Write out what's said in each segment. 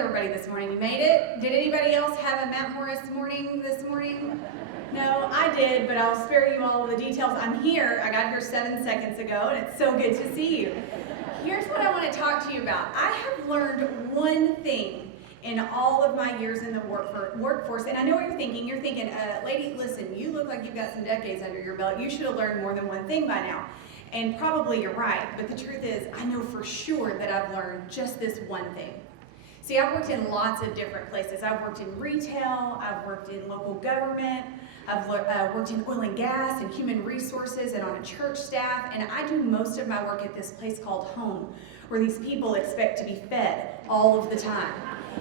everybody this morning? You made it? Did anybody else have a Matt Morris morning this morning? No, I did, but I'll spare you all the details. I'm here. I got here 7 seconds ago, and it's so good to see you. Here's what I want to talk to you about. I have learned one thing in all of my years in the workforce, and I know what you're thinking. You're thinking, lady, listen, you look like you've got some decades under your belt. You should have learned more than one thing by now. And probably you're right, but the truth is, I know for sure that I've learned just this one thing. See, I've worked in lots of different places. I've worked in retail, I've worked in local government, I've worked in oil and gas and human resources and on a church staff, and I do most of my work at this place called home, where these people expect to be fed all of the time.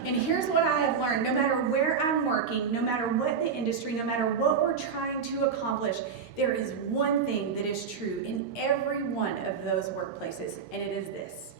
And here's what I have learned: no matter where I'm working, no matter what the industry, no matter what we're trying to accomplish, there is one thing that is true in every one of those workplaces, and it is this: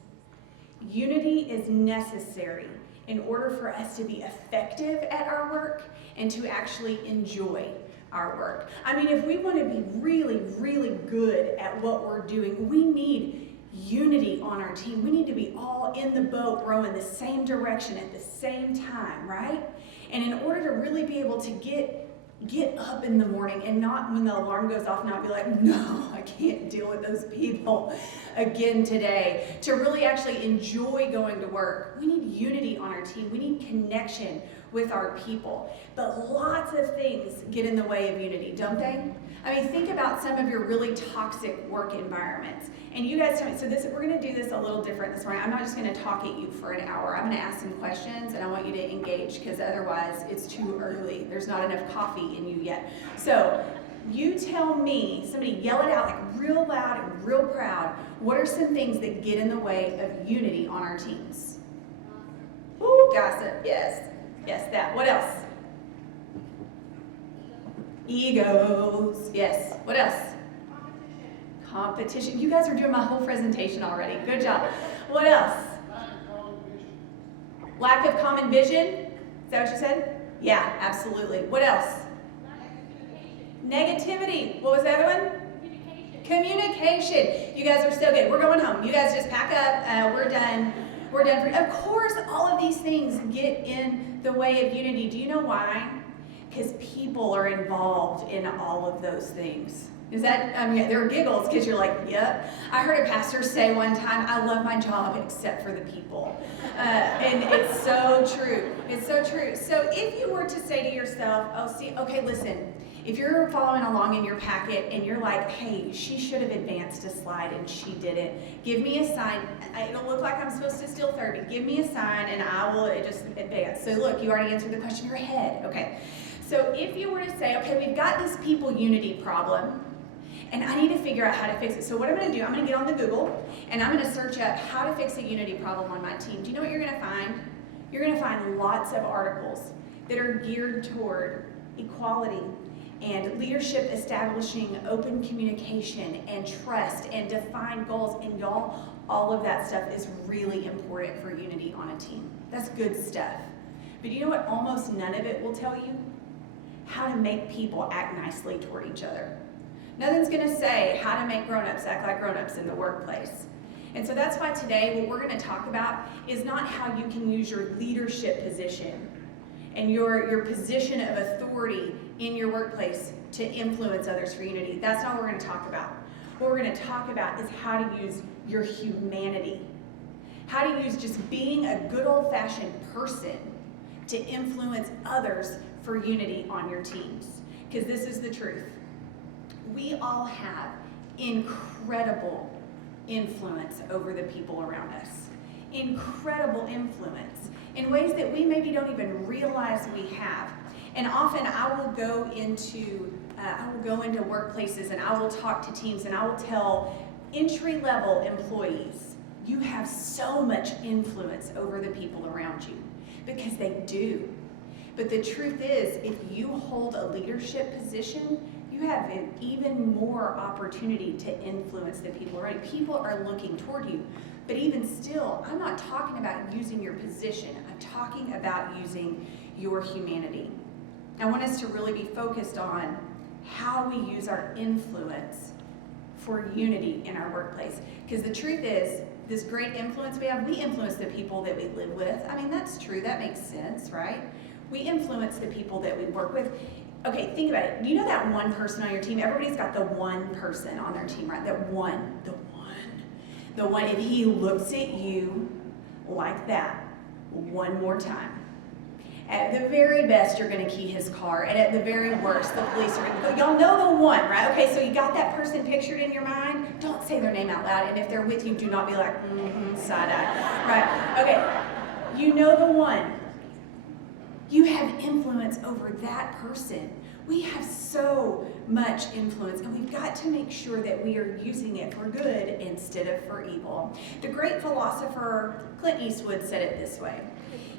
unity is necessary in order for us to be effective at our work and to actually enjoy our work. I mean, if we want to be really, really good at what we're doing, we need unity on our team. We need to be all in the boat rowing the same direction at the same time, right? And in order to really be able to get up in the morning and not, when the alarm goes off, not be like, no, I can't deal with those people again today. To really actually enjoy going to work, we need unity on our team. We need connection with our people. But lots of things get in the way of unity, don't they? I mean, think about some of your really toxic work environments. And you guys tell me, so we're going to do this a little different this morning. I'm not just going to talk at you for an hour. I'm going to ask some questions, and I want you to engage, because otherwise it's too early. There's not enough coffee in you yet. So you tell me, somebody yell it out like real loud and real proud, what are some things that get in the way of unity on our teams? Ooh, gossip, yes. Yes, that. What else? Egos. Yes. What else? Competition. You guys are doing my whole presentation already. Good job. What else? Lack of common vision. Is that what you said? Yeah, absolutely. What else? Negativity. What was the other one? Communication. You guys are so good. We're going home. You guys just pack up. We're done. We're done. Of course, all of these things get in the way of unity. Do you know why? Because people are involved in all of those things. Is that, I mean, there are giggles because you're like, yep. I heard a pastor say one time, I love my job except for the people. And it's so true. It's so true. So if you were to say to yourself, okay, listen, if you're following along in your packet and you're like, hey, she should have advanced a slide and she didn't, give me a sign. It'll look like I'm supposed to still third, but give me a sign and I will just advance. So look, you already answered the question, you're ahead. Okay. So if you were to say, okay, we've got this people unity problem, and I need to figure out how to fix it. So what I'm going to do, I'm going to get on the Google, and I'm going to search up how to fix a unity problem on my team. Do you know what you're going to find? You're going to find lots of articles that are geared toward equality and leadership, establishing open communication and trust and defined goals. And y'all, all of that stuff is really important for unity on a team. That's good stuff. But you know what almost none of it will tell you? How to make people act nicely toward each other. Nothing's going to say how to make grown-ups act like grown-ups in the workplace. And so that's why today what we're going to talk about is not how you can use your leadership position and your position of authority in your workplace to influence others for unity. That's not what we're going to talk about. What we're going to talk about is how to use your humanity. How to use just being a good old-fashioned person to influence others for unity on your teams. Because this is the truth. We all have incredible influence over the people around us. Incredible influence in ways that we maybe don't even realize we have. And often I will go into workplaces and I will talk to teams and I will tell entry-level employees, you have so much influence over the people around you, because they do. But the truth is, if you hold a leadership position, you have an even more opportunity to influence the people around you. People are looking toward you. But even still, I'm not talking about using your position. I'm talking about using your humanity. I want us to really be focused on how we use our influence for unity in our workplace. Because the truth is, this great influence we have, we influence the people that we live with. I mean, that's true, that makes sense, right? We influence the people that we work with. Okay, think about it. You know that one person on your team? Everybody's got the one person on their team, right? The one. If he looks at you like that one more time, at the very best, you're going to key his car, and at the very worst, the police are going to go. Y'all know the one, right? Okay, so you got that person pictured in your mind. Don't say their name out loud, and if they're with you, do not be like, side-eye, right? Okay, you know the one. You have influence over that person. We have so much influence, and we've got to make sure that we are using it for good instead of for evil. The great philosopher Clint Eastwood said it this way.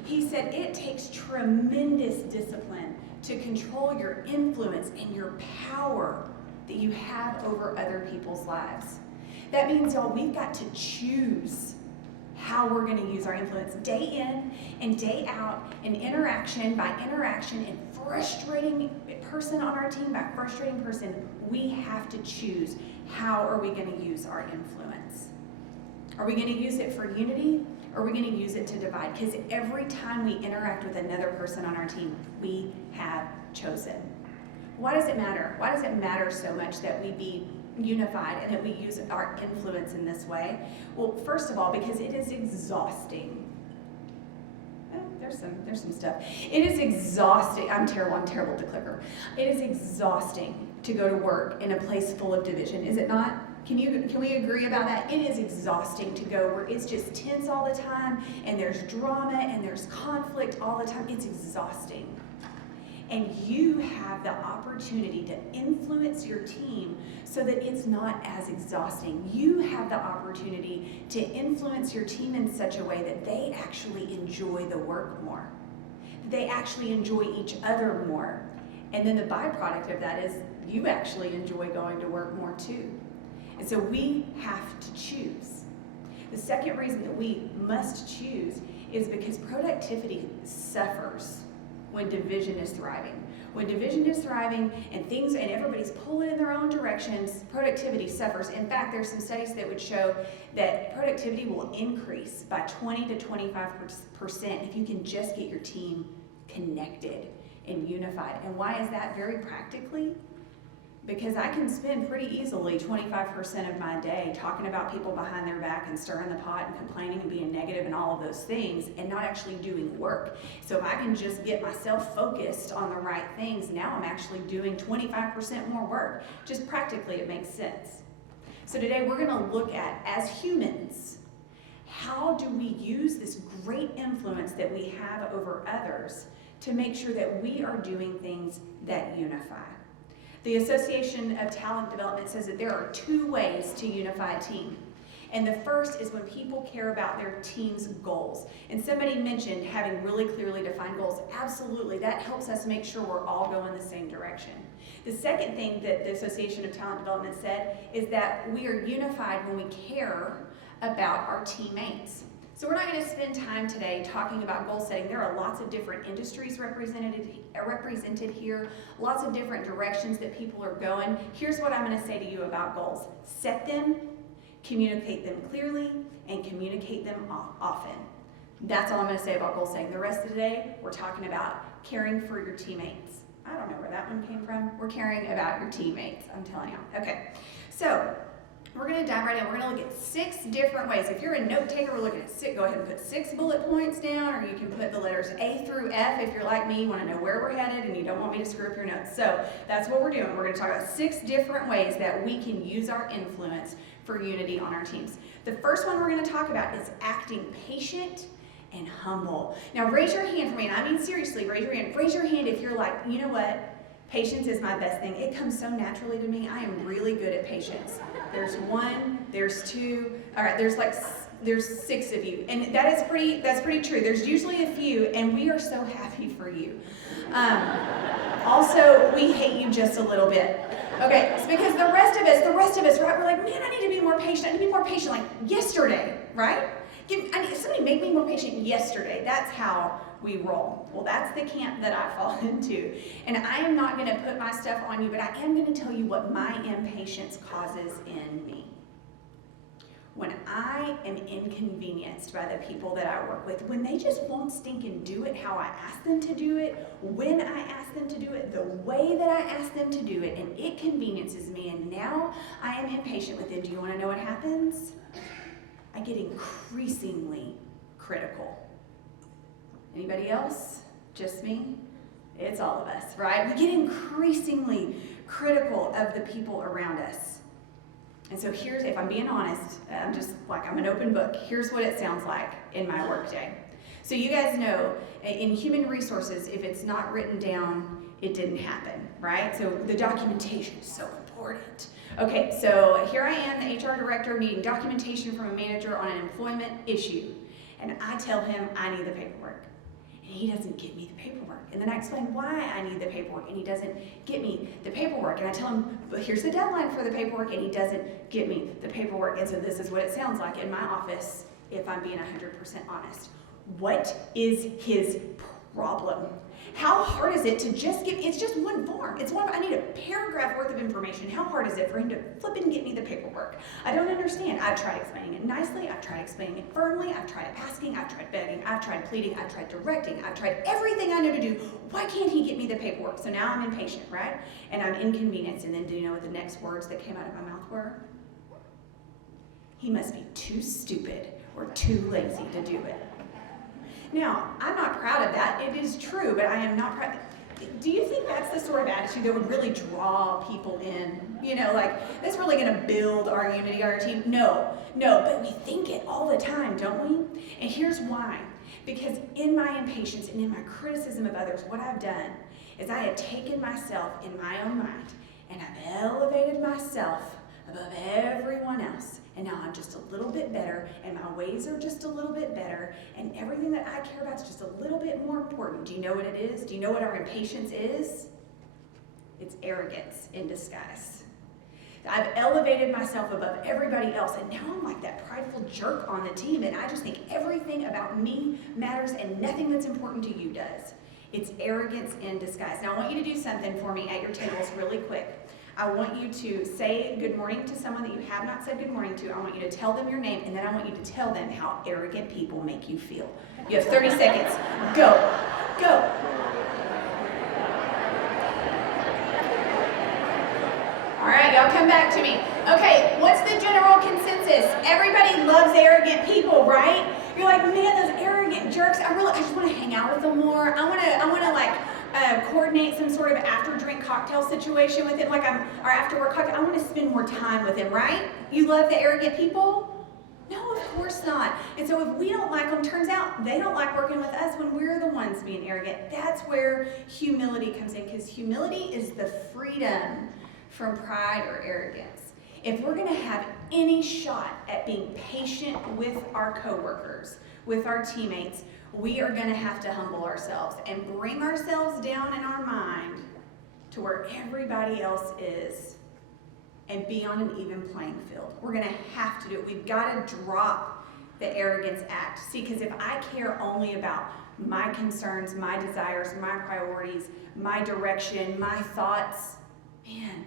He said, it takes tremendous discipline to control your influence and your power that you have over other people's lives. That means, y'all, we've got to choose how we're going to use our influence day in and day out, and interaction by interaction, and frustrating person on our team by frustrating person. We have to choose, how are we going to use our influence? Are we going to use it for unity? Or are we going to use it to divide? Because every time we interact with another person on our team, we have chosen. Why does it matter? Why does it matter so much that we be unified and that we use our influence in this way? Well, first of all, because it is exhausting. Oh, there's some stuff. It is exhausting. I'm terrible to clicker. It is exhausting to go to work in a place full of division, is it not? Can we agree about that? It is exhausting to go where it's just tense all the time, and there's drama and there's conflict all the time. It's exhausting. And you have the opportunity to influence your team so that it's not as exhausting. You have the opportunity to influence your team in such a way that they actually enjoy the work more. They actually enjoy each other more. And then the byproduct of that is you actually enjoy going to work more too. And so we have to choose. The second reason that we must choose is because productivity suffers when division is thriving. When division is thriving and everybody's pulling in their own directions, productivity suffers. In fact, there's some studies that would show that productivity will increase by 20 to 25% if you can just get your team connected and unified. And why is that? Very practically, because I can spend pretty easily 25% of my day talking about people behind their back and stirring the pot and complaining and being negative and all of those things and not actually doing work. So if I can just get myself focused on the right things, now I'm actually doing 25% more work. Just practically, it makes sense. So today we're going to look at, as humans, how do we use this great influence that we have over others to make sure that we are doing things that unify. The Association of Talent Development says that there are 2 ways to unify a team. And the first is when people care about their team's goals. And somebody mentioned having really clearly defined goals. Absolutely, that helps us make sure we're all going the same direction. The second thing that the Association of Talent Development said is that we are unified when we care about our teammates. So we're not going to spend time today talking about goal setting. There are lots of different industries represented here, lots of different directions that people are going. Here's what I'm going to say to you about goals. Set them, communicate them clearly, and communicate them often. That's all I'm going to say about goal setting. The rest of the day, we're talking about caring for your teammates. I don't know where that one came from. We're caring about your teammates, I'm telling you. Okay, so we're going to dive right in. We're going to look at 6 different ways. If you're a note taker, we're looking at 6. Go ahead and put 6 bullet points down, or you can put the letters A through F if you're like me, you want to know where we're headed and you don't want me to screw up your notes. So that's what we're doing. We're going to talk about 6 different ways that we can use our influence for unity on our teams. The first one we're going to talk about is acting patient and humble. Now raise your hand for me, and I mean seriously, raise your hand. Raise your hand if you're like, you know what? Patience is my best thing. It comes so naturally to me. I am really good at patience. There's 1, there's 2, all right, there's 6 of you. And that's pretty true. There's usually a few, and we are so happy for you. Also, we hate you just a little bit. Okay, it's because the rest of us, right, we're like, man, I need to be more patient. I need to be more patient like yesterday, right? Somebody make me more patient yesterday. That's how we roll. Well, that's the camp that I fall into. And I am not going to put my stuff on you, but I am going to tell you what my impatience causes in me. When I am inconvenienced by the people that I work with, when they just won't stink and do it how I ask them to do it, when I ask them to do it, the way that I ask them to do it, and it conveniences me, and now I am impatient with them. Do you want to know what happens? I get increasingly critical. Anybody else? Just me? It's all of us, right? We get increasingly critical of the people around us. And so here's, if I'm being honest, I'm an open book. Here's what it sounds like in my workday. So you guys know, in human resources, if it's not written down, it didn't happen, right? So the documentation is so important. Okay, so here I am, the HR director, needing documentation from a manager on an employment issue. And I tell him I need the paperwork. And he doesn't give me the paperwork. And then I explain why I need the paperwork, and he doesn't get me the paperwork. And I tell him, but here's the deadline for the paperwork, and he doesn't get me the paperwork. And so this is what it sounds like in my office, if I'm being 100% honest. What is his problem? How hard is it to just give, it's just one form. I need a paragraph worth of information. How hard is it for him to flip and get me the paperwork? I don't understand. I've tried explaining it nicely. I've tried explaining it firmly. I've tried asking. I've tried begging. I've tried pleading. I've tried directing. I've tried everything I know to do. Why can't he get me the paperwork? So now I'm impatient, right? And I'm inconvenienced. And then do you know what the next words that came out of my mouth were? He must be too stupid or too lazy to do it. Now, I'm not proud of that. It is true, but I am not proud. Do you think that's the sort of attitude that would really draw people in? You know, like, that's really going to build our unity, our team? No, but we think it all the time, don't we? And here's why. Because in my impatience and in my criticism of others, what I've done is I have taken myself in my own mind and I've elevated myself above everyone else. And now I'm just a little bit better, and my ways are just a little bit better, and everything that I care about is just a little bit more important. Do you know what it is? Do you know what our impatience is? It's arrogance in disguise. I've elevated myself above everybody else, and now I'm like that prideful jerk on the team, and I just think everything about me matters, and nothing that's important to you does. It's arrogance in disguise. Now I want you to do something for me at your tables really quick. I want you to say good morning to someone that you have not said good morning to. I want you to tell them your name, and then I want you to tell them how arrogant people make you feel. You have 30 seconds. Go. All right, y'all come back to me. Okay, what's the general consensus? Everybody loves arrogant people, right? You're like, man, those arrogant jerks, I just want to hang out with them more. I want to coordinate some sort of after-drink cocktail situation with him, or after-work cocktail. I want to spend more time with him, right? You love the arrogant people? No, of course not. And so if we don't like them, turns out they don't like working with us when we're the ones being arrogant. That's where humility comes in, because humility is the freedom from pride or arrogance. If we're going to have any shot at being patient with our coworkers, with our teammates, we are going to have to humble ourselves and bring ourselves down in our mind to where everybody else is and be on an even playing field. We're going to have to do it. We've got to drop the arrogance act. See, because if I care only about my concerns, my desires, my priorities, my direction, my thoughts, man,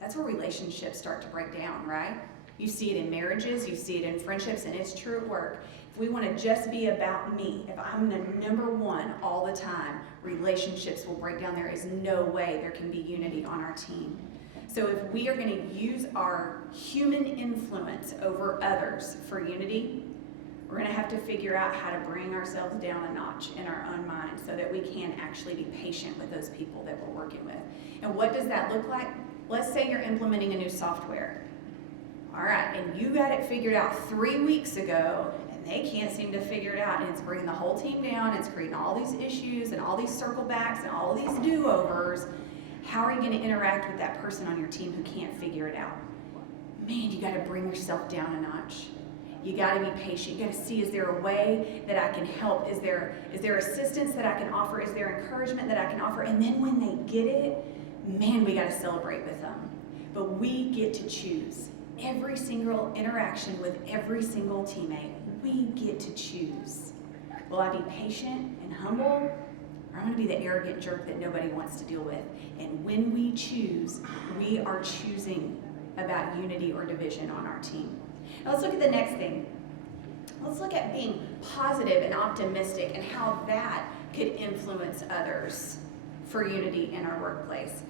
that's where relationships start to break down, right? You see it in marriages, you see it in friendships, and it's true at work. If we want to just be about me, if I'm the number one all the time, relationships will break down. There is no way there can be unity on our team. So if we are going to use our human influence over others for unity, we're going to have to figure out how to bring ourselves down a notch in our own mind so that we can actually be patient with those people that we're working with. And what does that look like? Let's say you're implementing a new software. All right, and you got it figured out 3 weeks ago, and they can't seem to figure it out, and it's bringing the whole team down, it's creating all these issues and all these circle backs and all these do-overs. How are you going to interact with that person on your team who can't figure it out? Man, you got to bring yourself down a notch. You got to be patient. You got to see, is there a way that I can help? Is there assistance that I can offer? Is there encouragement that I can offer? And then when they get it, man, we got to celebrate with them. But we get to choose. Every single interaction with every single teammate, we get to choose. Will I be patient and humble? Or I'm going to be the arrogant jerk that nobody wants to deal with? And when we choose, we are choosing about unity or division on our team. Now let's look at the next thing. Let's look at being positive and optimistic and how that could influence others for unity in our workplace.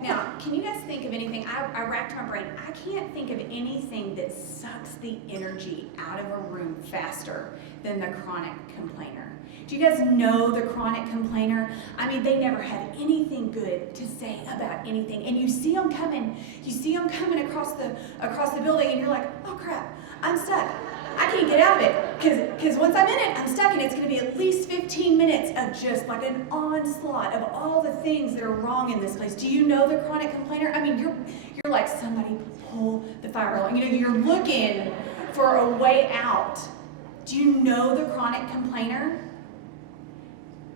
Now, can you guys think of anything? I racked my brain. I can't think of anything that sucks the energy out of a room faster than the chronic complainer. Do you guys know the chronic complainer? I mean, they never have anything good to say about anything. And you see them coming across the building, and you're like, oh crap, I'm stuck. I can't get out of it, because once I'm in it, I'm stuck, and it's going to be at least 15 minutes of just like an onslaught of all the things that are wrong in this place. Do you know the chronic complainer? I mean, you're like, somebody pull the fire alarm. You're looking for a way out. Do you know the chronic complainer?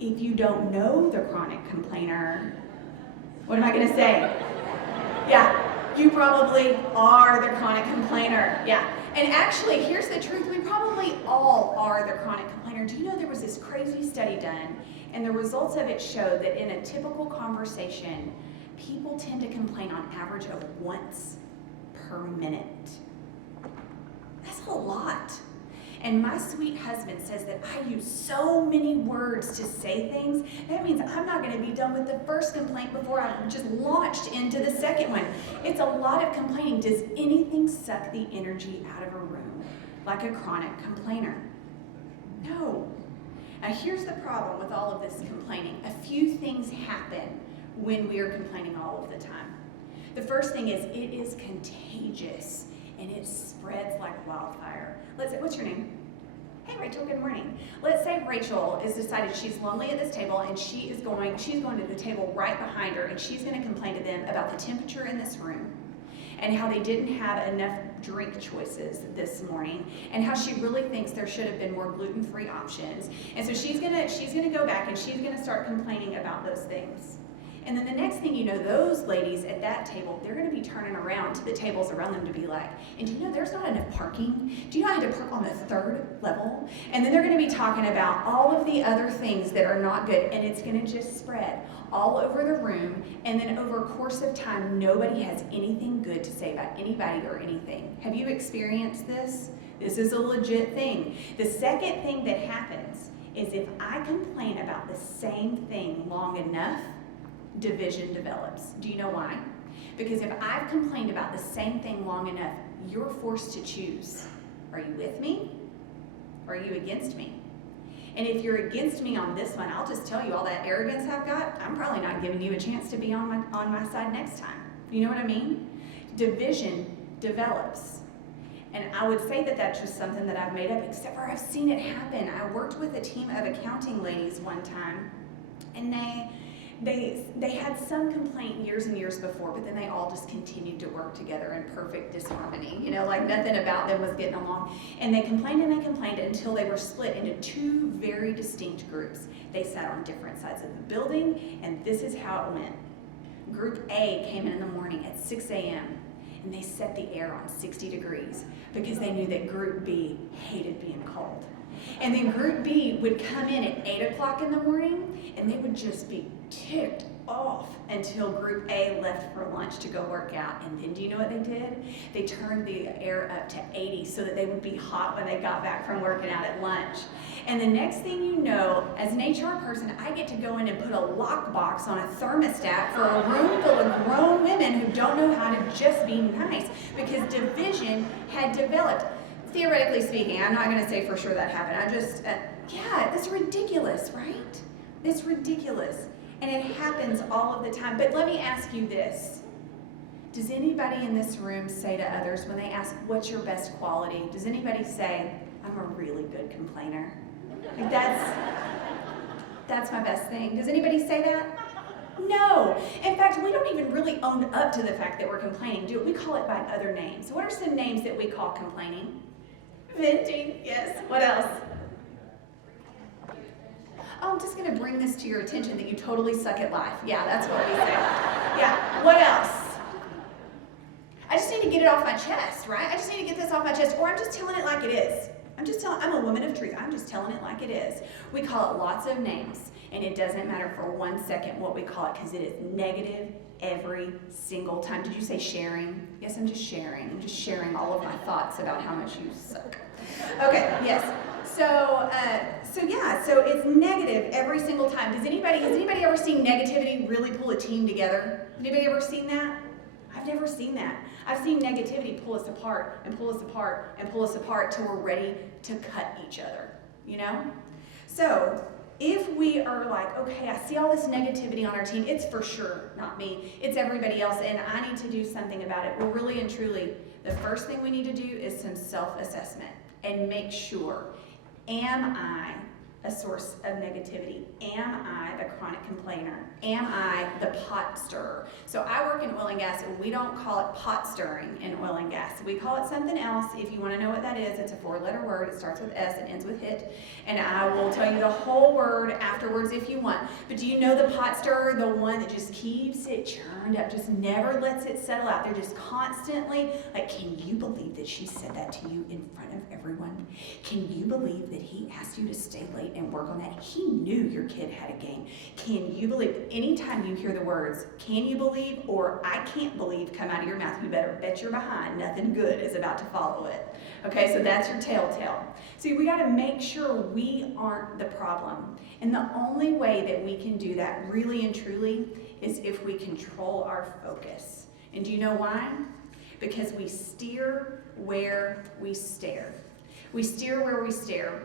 If you don't know the chronic complainer, what am I going to say? Yeah, you probably are the chronic complainer. Yeah. And actually, here's the truth. We probably all are the chronic complainer. Do you know there was this crazy study done, and the results of it showed that in a typical conversation, people tend to complain on average of once per minute. That's a lot. And my sweet husband says that I use so many words to say things. That means I'm not going to be done with the first complaint before I'm just launched into the second one. It's a lot of complaining. Does anything suck the energy out of a room like a chronic complainer? No. Now here's the problem with all of this complaining. A few things happen when we are complaining all of the time. The first thing is it is contagious. And it spreads like wildfire. What's your name? Hey Rachel, good morning. Let's say Rachel has decided she's lonely at this table, and she's going to the table right behind her, and she's going to complain to them about the temperature in this room and how they didn't have enough drink choices this morning, and how she really thinks there should have been more gluten-free options. And so she's gonna go back and she's gonna start complaining about those things. And then the next thing you know, those ladies at that table, they're going to be turning around to the tables around them to be like, and do you know there's not enough parking? Do you know I had to park on the 3rd level? And then they're going to be talking about all of the other things that are not good, and it's going to just spread all over the room. And then over a course of time, nobody has anything good to say about anybody or anything. Have you experienced this? This is a legit thing. The second thing that happens is if I complain about the same thing long enough, division develops. Do you know why? Because if I've complained about the same thing long enough, you're forced to choose. Are you with me? Or are you against me? And if you're against me on this one, I'll just tell you all that arrogance I've got, I'm probably not giving you a chance to be on my side next time. You know what I mean? Division develops. And I would say that that's just something that I've made up, except for I've seen it happen. I worked with a team of accounting ladies one time, and they had some complaint years and years before, but then they all just continued to work together in perfect disharmony. Like nothing about them was getting along. And they complained until they were split into two very distinct groups. They sat on different sides of the building, and this is how it went. Group A came in the morning at 6 a.m., and they set the air on 60 degrees because they knew that Group B hated being cold. And then Group B would come in at 8 o'clock in the morning, and they would just be ticked off until Group A left for lunch to go work out. And then do you know what they did? They turned the air up to 80 so that they would be hot when they got back from working out at lunch. And the next thing you know, as an HR person, I get to go in and put a lockbox on a thermostat for a room full of grown women who don't know how to just be nice because division had developed. Theoretically speaking, I'm not going to say for sure that happened. I just, yeah, that's ridiculous, right? It's ridiculous. And it happens all of the time. But let me ask you this. Does anybody in this room say to others when they ask, what's your best quality? Does anybody say, I'm a really good complainer? Like that's my best thing. Does anybody say that? No. In fact, we don't even really own up to the fact that we're complaining, do we? We call it by other names. What are some names that we call complaining? Venting, yes. What else? Oh, I'm just going to bring this to your attention that you totally suck at life. Yeah, that's what we say. Yeah, what else? I just need to get it off my chest, right? I just need to get this off my chest, or I'm just telling it like it is. I'm a woman of truth. I'm just telling it like it is. We call it lots of names, and it doesn't matter for 1 second what we call it, because it is negative every single time. Did you say sharing? Yes, I'm just sharing. I'm just sharing all of my thoughts about how much you suck. Okay, yes. So it's negative every single time. Has anybody ever seen negativity really pull a team together? Anybody ever seen that? I've never seen that. I've seen negativity pull us apart and pull us apart and pull us apart till we're ready to cut each other, you know? So if we are like, okay, I see all this negativity on our team, it's for sure not me, it's everybody else, and I need to do something about it. Well, really and truly, the first thing we need to do is some self-assessment and make sure, am I a source of negativity? Am I the chronic complainer? Am I the pot stirrer? So I work in oil and gas, and we don't call it pot stirring in oil and gas. We call it something else. If you want to know what that is, it's a 4-letter word. It starts with S and ends with hit. And I will tell you the whole word afterwards if you want. But do you know the pot stirrer, the one that just keeps it churned up, just never lets it settle out? They're just constantly like, can you believe that she said that to you in front of everyone? Can you believe that he asked you to stay late and work on that? He knew your kid had a game. Can you believe? Anytime you hear the words, can you believe, or I can't believe come out of your mouth, you better bet you're behind. Nothing good is about to follow it. Okay, so that's your telltale. See, we got to make sure we aren't the problem. And the only way that we can do that really and truly is if we control our focus. And do you know why? Because we steer where we stare. We steer where we stare.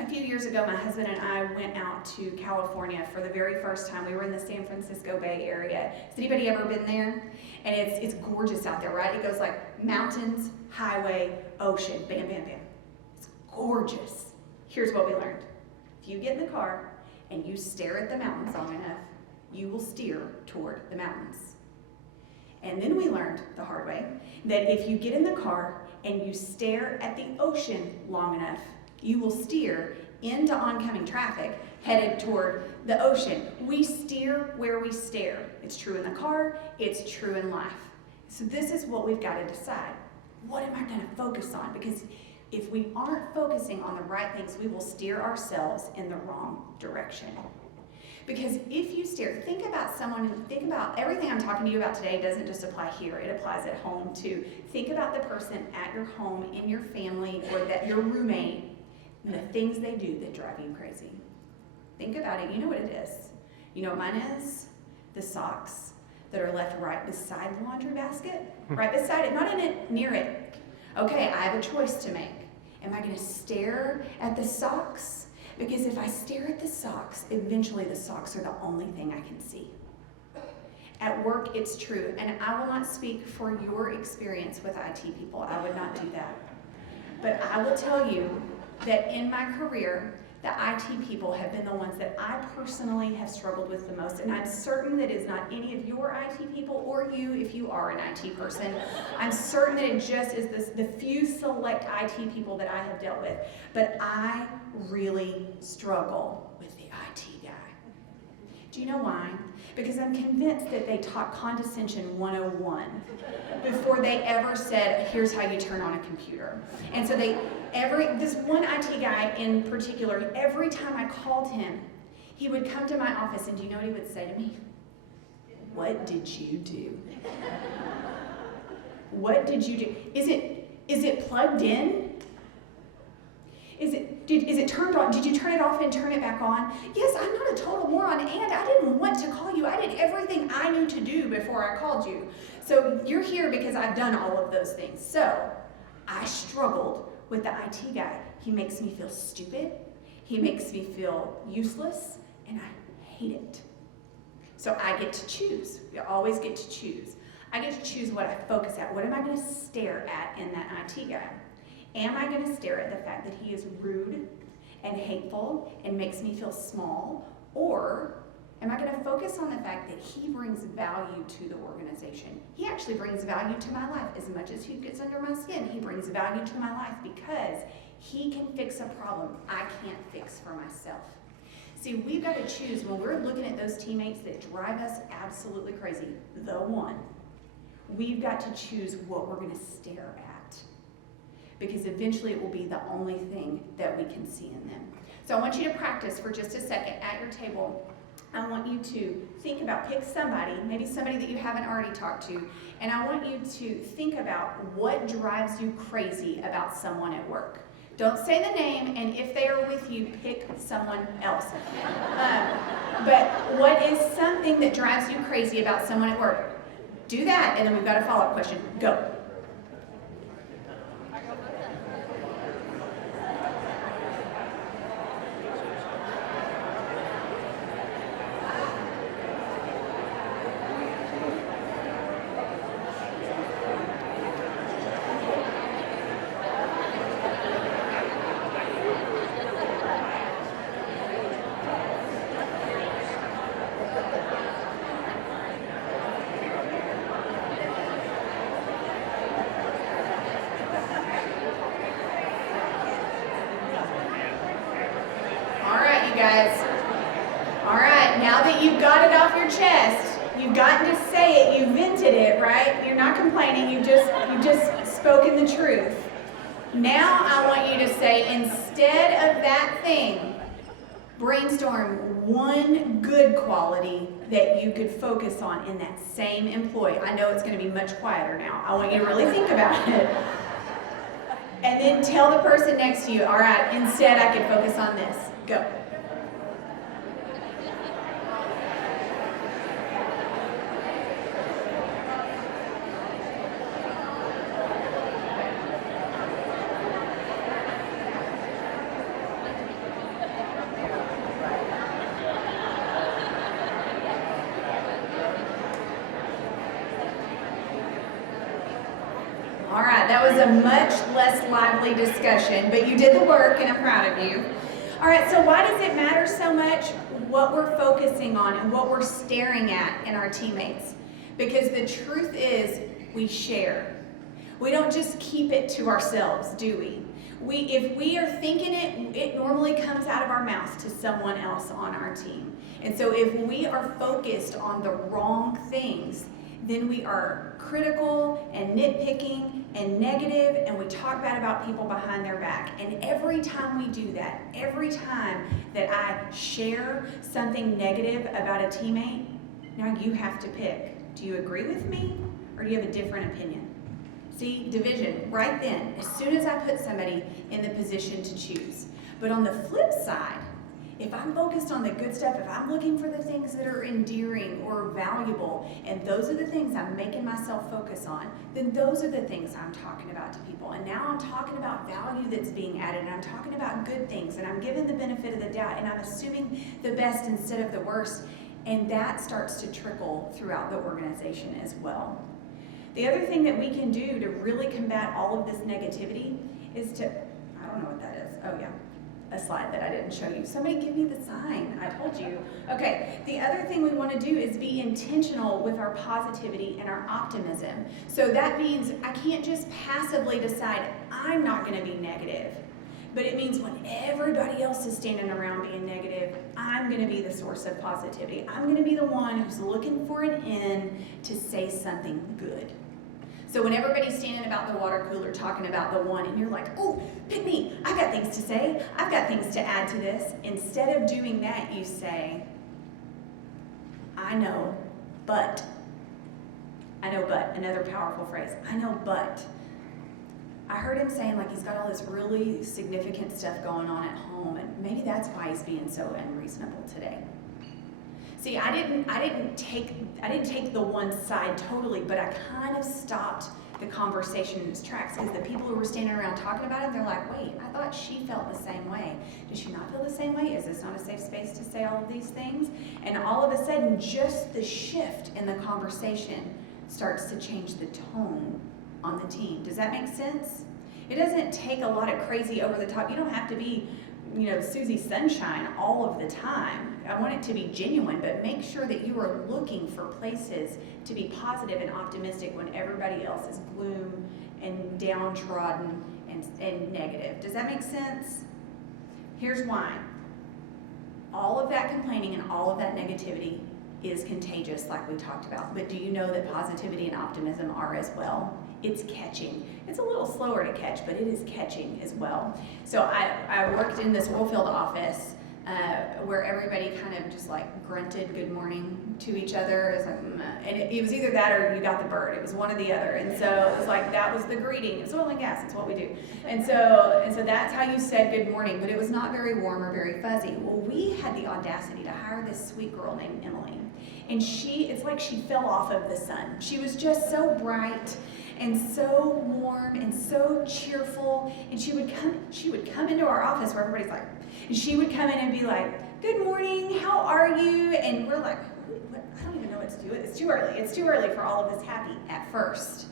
A few years ago, my husband and I went out to California for the very first time. We were in the San Francisco Bay Area. Has anybody ever been there? And it's gorgeous out there, right? It goes like mountains, highway, ocean, bam, bam, bam. It's gorgeous. Here's what we learned. If you get in the car and you stare at the mountains long enough, you will steer toward the mountains. And then we learned the hard way that if you get in the car and you stare at the ocean long enough, you will steer into oncoming traffic headed toward the ocean. We steer where we stare. It's true in the car, it's true in life. So this is what we've got to decide. What am I going to focus on? Because if we aren't focusing on the right things, we will steer ourselves in the wrong direction. Because if you stare, think about everything I'm talking to you about today doesn't just apply here, it applies at home too. Think about the person at your home, in your family, or that your roommate, and the things they do that drive you crazy. Think about it. You know what it is. You know what mine is? The socks that are left right beside the laundry basket. Right beside it, not in it, near it. Okay, I have a choice to make. Am I going to stare at the socks? Because if I stare at the socks, eventually the socks are the only thing I can see. At work, it's true. And I will not speak for your experience with IT people. I would not do that. But I will tell you that in my career, the IT people have been the ones that I personally have struggled with the most. And I'm certain that it's not any of your IT people or you if you are an IT person. I'm certain that it just is the few select IT people that I have dealt with. But I really struggle with the IT guy. Do you know why? Because I'm convinced that they taught condescension 101 before they ever said, here's how you turn on a computer. And so this one IT guy in particular, every time I called him, he would come to my office, and do you know what he would say to me? What did you do? What did you do? Is it plugged in? Is it turned on? Did you turn it off and turn it back on? Yes, I'm not a total moron, and I didn't want to call you. I did everything I knew to do before I called you. So you're here because I've done all of those things. So I struggled with the IT guy. He makes me feel stupid. He makes me feel useless, and I hate it. So I get to choose. You always get to choose. I get to choose what I focus at. What am I going to stare at in that IT guy? Am I going to stare at the fact that he is rude and hateful and makes me feel small? Or am I going to focus on the fact that he brings value to the organization? He actually brings value to my life. As much as he gets under my skin, he brings value to my life because he can fix a problem I can't fix for myself. See, we've got to choose when we're looking at those teammates that drive us absolutely crazy, the one. We've got to choose what we're going to stare at. because eventually it will be the only thing that we can see in them. So I want you to practice for just a second at your table. I want you to think about, pick somebody, maybe somebody that you haven't already talked to, and I want you to think about what drives you crazy about someone at work. Don't say the name, and if they are with you, pick someone else. But what is something that drives you crazy about someone at work? Do that, and then we've got a follow-up question. Go. Guys. All right, now that you've got it off your chest, you've gotten to say it, you vented it, right? You're not complaining, you've just spoken the truth. Now I want you to say, instead of that thing, brainstorm one good quality that you could focus on in that same employee. I know it's going to be much quieter now. I want you to really think about it. And then tell the person next to you, all right, instead I could focus on this. Go. All right, that was a much less lively discussion, but you did the work and I'm proud of you. All right, so why does it matter so much what we're focusing on and what we're staring at in our teammates? Because the truth is we share. We don't just keep it to ourselves, do we? If we are thinking it, it normally comes out of our mouths to someone else on our team. And so if we are focused on the wrong things, then we are critical and nitpicking and negative, and we talk bad about people behind their back. And every time we do that, every time that I share something negative about a teammate, now you have to pick. Do you agree with me, or do you have a different opinion? See, division, right then, as soon as I put somebody in the position to choose. But on the flip side, if I'm focused on the good stuff, if I'm looking for the things that are endearing or valuable, and those are the things I'm making myself focus on, then those are the things I'm talking about to people. And now I'm talking about value that's being added, and I'm talking about good things, and I'm giving the benefit of the doubt, and I'm assuming the best instead of the worst. And that starts to trickle throughout the organization as well. The other thing that we can do to really combat all of this negativity is to, I don't know what that is. Oh yeah. A slide that I didn't show you. Somebody give me the sign. I told you. Okay, the other thing we want to do is be intentional with our positivity and our optimism. So that means I can't just passively decide I'm not going to be negative. But it means when everybody else is standing around being negative, I'm going to be the source of positivity. I'm going to be the one who's looking for an in to say something good. So when everybody's standing about the water cooler talking about the one, and you're like, oh, pick me, I've got things to say, I've got things to add to this. Instead of doing that, you say, I know, but. Another powerful phrase. I know, but. I heard him saying like he's got all this really significant stuff going on at home, and maybe that's why he's being so unreasonable today. See, I didn't take the one side totally, but I kind of stopped the conversation in its tracks, because the people who were standing around talking about it, they're like, wait, I thought she felt the same way. Does she not feel the same way? Is this not a safe space to say all of these things? And all of a sudden, just the shift in the conversation starts to change the tone on the team. Does that make sense? It doesn't take a lot of crazy over the top. You don't have to be, Susie Sunshine all of the time. I want it to be genuine, but make sure that you are looking for places to be positive and optimistic when everybody else is gloom and downtrodden and negative. Does that make sense? Here's why. All of that complaining and all of that negativity is contagious, like we talked about. But do you know that positivity and optimism are as well? it's catching. It's a little slower to catch, but it is catching as well. So I worked in this oil field office where everybody kind of just like grunted good morning to each other. It was like, and it was either that or you got the bird. It was one or the other. And so it was like, that was the greeting. It's oil and gas, it's what we do. And so that's how you said good morning, but it was not very warm or very fuzzy. Well, we had the audacity to hire this sweet girl named Emily. And it's like she fell off of the sun. She was just so bright and so warm and so cheerful. And she would come into our office where everybody's like, and she would come in and be like, good morning, how are you? And we're like, what? I don't even know what to do. It's too early. It's too early for all of us happy at first.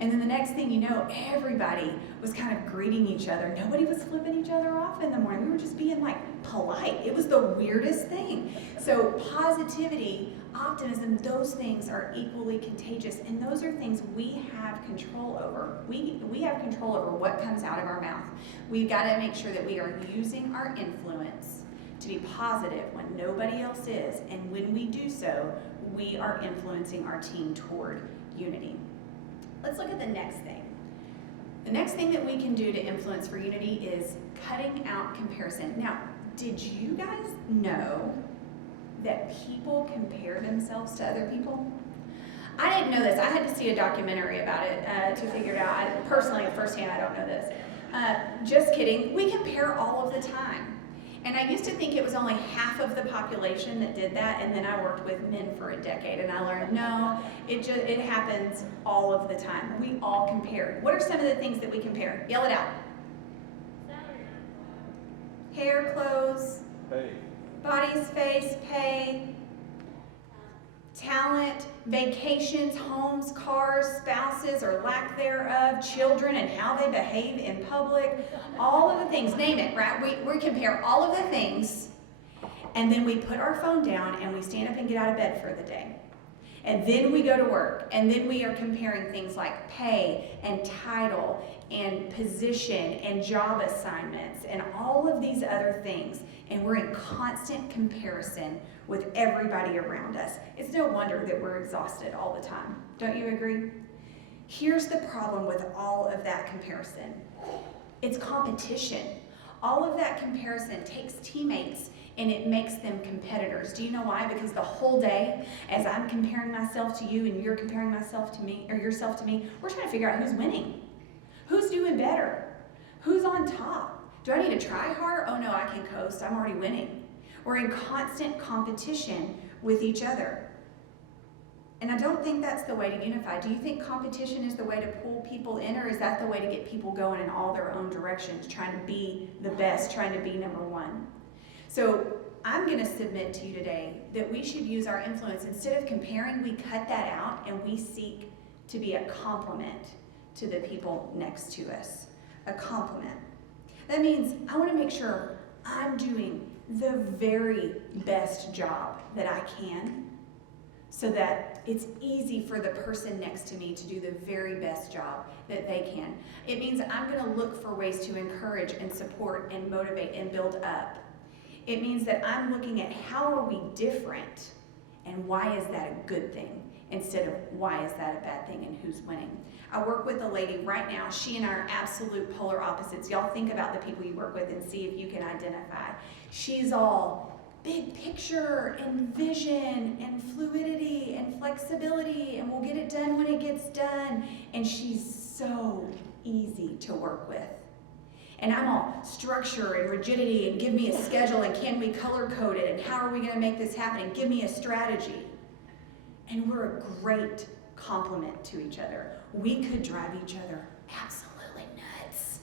And then the next thing you know, everybody was kind of greeting each other. Nobody was flipping each other off in the morning. We were just being like polite. It was the weirdest thing. So positivity, optimism, those things are equally contagious. And those are things we have control over. We have control over what comes out of our mouth. We've got to make sure that we are using our influence to be positive when nobody else is. And when we do so, we are influencing our team toward unity. Let's look at the next thing. The next thing that we can do to influence for unity is cutting out comparison. Now, did you guys know that people compare themselves to other people? I didn't know this. I had to see a documentary about it to figure it out. Personally, firsthand, I don't know this. Just kidding. We compare all of the time. And I used to think it was only half of the population that did that, and then I worked with men for a decade, and I learned, no, it happens all of the time. We all compare. What are some of the things that we compare? Yell it out. Hair, clothes, Pay. body's face, pay, talent, vacations, homes, cars, spouses or lack thereof, children and how they behave in public, all of the things, name it, right? We compare all of the things, and then we put our phone down and we stand up and get out of bed for the day. And then we go to work, and then we are comparing things like pay and title and position and job assignments and all of these other things. And we're in constant comparison with everybody around us. It's no wonder that we're exhausted all the time. Don't you agree? Here's the problem with all of that comparison. It's competition. All of that comparison takes teammates and it makes them competitors. Do you know why? Because the whole day, as I'm comparing myself to you and you're comparing myself to me, or yourself to me, we're trying to figure out who's winning. Who's doing better? Who's on top? Do I need to try harder? Oh no, I can coast. I'm already winning. We're in constant competition with each other. And I don't think that's the way to unify. Do you think competition is the way to pull people in, or is that the way to get people going in all their own directions, trying to be the best, trying to be number one? So I'm going to submit to you today that we should use our influence. Instead of comparing, we cut that out and we seek to be a complement to the people next to us. A complement. That means I want to make sure I'm doing the very best job that I can, so that it's easy for the person next to me to do the very best job that they can. It means I'm going to look for ways to encourage and support and motivate and build up. It means that I'm looking at how are we different and why is that a good thing instead of why is that a bad thing and who's winning. I work with a lady right now. She and I are absolute polar opposites. Y'all think about the people you work with and see if you can identify. She's all big picture and vision and fluidity and flexibility, and we'll get it done when it gets done. And she's so easy to work with. And I'm all structure and rigidity and give me a schedule and can we color code it and how are we going to make this happen and give me a strategy. And we're a great complement to each other. We could drive each other absolutely nuts.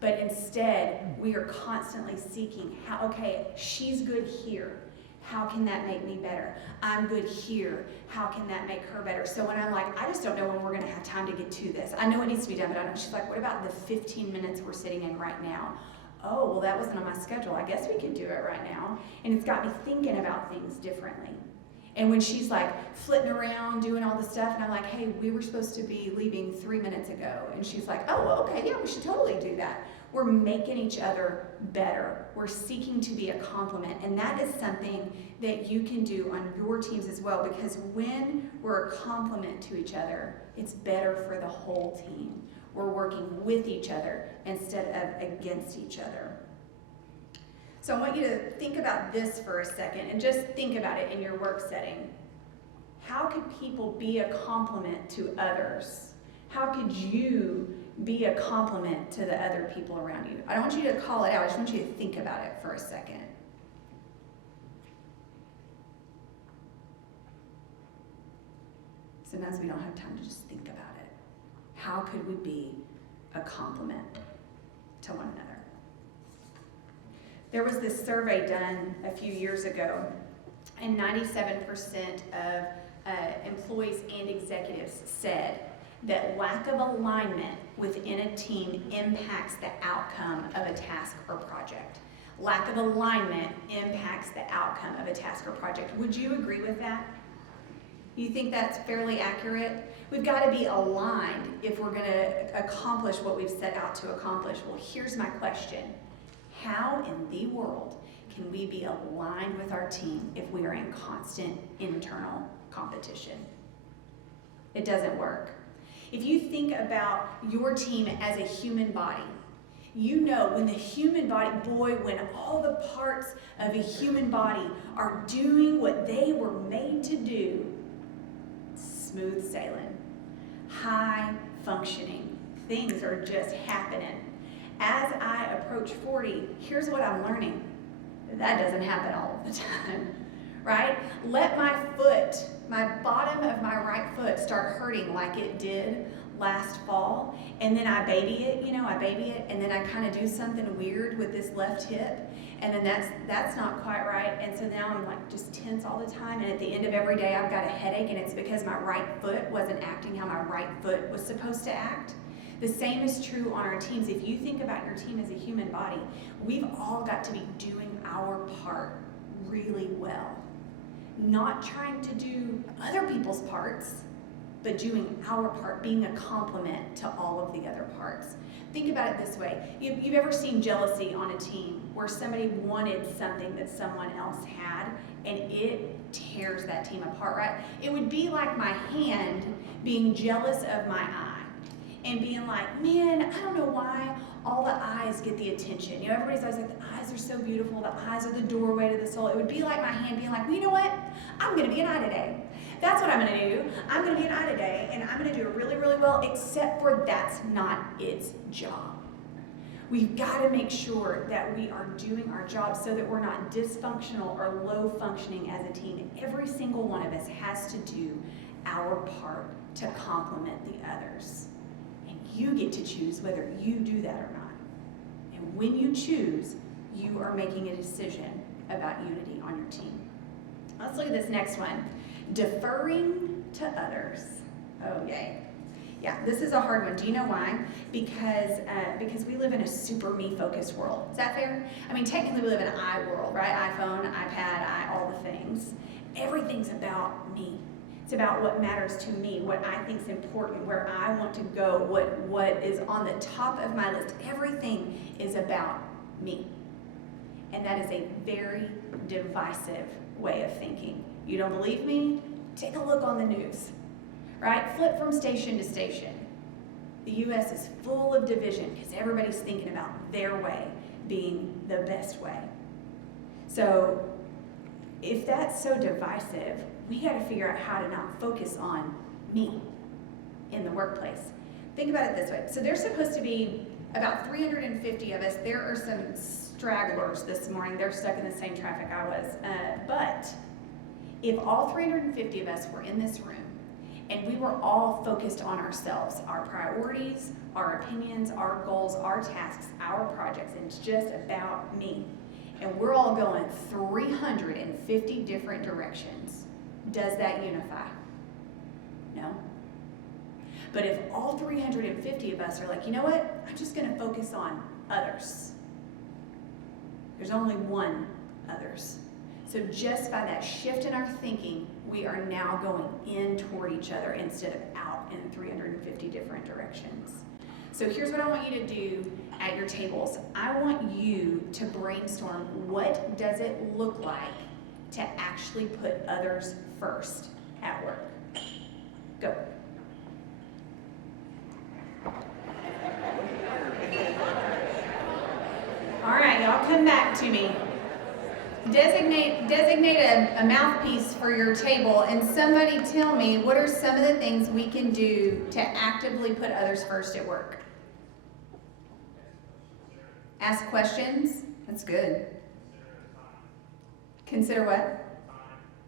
But instead, we are constantly seeking how, okay, she's good here. How can that make me better? I'm good here. How can that make her better? So when I'm like, I just don't know when we're going to have time to get to this. I know it needs to be done, but I don't. She's like, what about the 15 minutes we're sitting in right now? Oh, well, that wasn't on my schedule. I guess we could do it right now. And it's got me thinking about things differently. And when she's like flitting around, doing all this stuff, and I'm like, hey, we were supposed to be leaving 3 minutes ago. And she's like, oh, well, okay, yeah, we should totally do that. We're making each other better. We're seeking to be a complement. And that is something that you can do on your teams as well, because when we're a complement to each other, It's better for the whole team. We're working with each other instead of against each other. So I want you to think about this for a second and just think about it in your work setting. How could people be a complement to others? How could you be a complement to the other people around you? I don't want you to call it out. I just want you to think about it for a second. Sometimes we don't have time to just think about it. How could we be a complement to one another? There was this survey done a few years ago, and 97% of employees and executives said that lack of alignment within a team impacts the outcome of a task or project. Lack of alignment impacts the outcome of a task or project. Would you agree with that? You think that's fairly accurate? We've got to be aligned if we're going to accomplish what we've set out to accomplish. Well, here's my question. How in the world can we be aligned with our team if we are in constant internal competition? It doesn't work. If you think about your team as a human body, you know when the human body, when all the parts of a human body are doing what they were made to do, smooth sailing, high functioning, things are just happening. As I approach 40, here's what I'm learning. That doesn't happen all of the time, right? Let my bottom of my right foot start hurting like it did last fall, and then I baby it, and then I kind of do something weird with this left hip, and then that's not quite right, and so now I'm like just tense all the time, and at the end of every day I've got a headache, and it's because my right foot wasn't acting how my right foot was supposed to act. The same is true on our teams. If you think about your team as a human body, we've all got to be doing our part really well. Not trying to do other people's parts, but doing our part, being a complement to all of the other parts. Think about it this way. You've ever seen jealousy on a team where somebody wanted something that someone else had and it tears that team apart, right? It would be like my hand being jealous of my eye and being like, man, I don't know why all the eyes get the attention. Everybody's always like, the eyes are so beautiful. The eyes are the doorway to the soul. It would be like my hand being like, well, you know what? I'm going to be an eye today. That's what I'm going to do. I'm going to be an eye today, and I'm going to do it really, really well, except for that's not its job. We've got to make sure that we are doing our job so that we're not dysfunctional or low functioning as a team. Every single one of us has to do our part to complement the others. And you get to choose whether you do that or not. And when you choose, you are making a decision about unity on your team. Let's look at this next one. Deferring to others. Oh, yay. Yeah, this is a hard one. Do you know why? Because we live in a super me-focused world. Is that fair? I mean, technically we live in an I world, right? iPhone, iPad, all the things. Everything's about me. It's about what matters to me, what I think is important, where I want to go, what is on the top of my list. Everything is about me. And that is a very divisive way of thinking. You don't believe me? Take a look on the news, right? Flip from station to station. The U.S. is full of division because everybody's thinking about their way being the best way. So if that's so divisive, we got to figure out how to not focus on me in the workplace. Think about it this way. So there's supposed to be about 350 of us. There are some stragglers this morning. They're stuck in the same traffic I was. But if all 350 of us were in this room and we were all focused on ourselves, our priorities, our opinions, our goals, our tasks, our projects, and it's just about me, and we're all going 350 different directions, does that unify? No. But if all 350 of us are like, you know what? I'm just going to focus on others. There's only one others. So just by that shift in our thinking, we are now going in toward each other instead of out in 350 different directions. So here's what I want you to do at your tables. I want you to brainstorm, what does it look like to actually put others first at work? Go. y'all come back to me. Designate a mouthpiece for your table, and somebody tell me what are some of the things we can do to actively put others first at work. Ask questions. That's good. Consider what?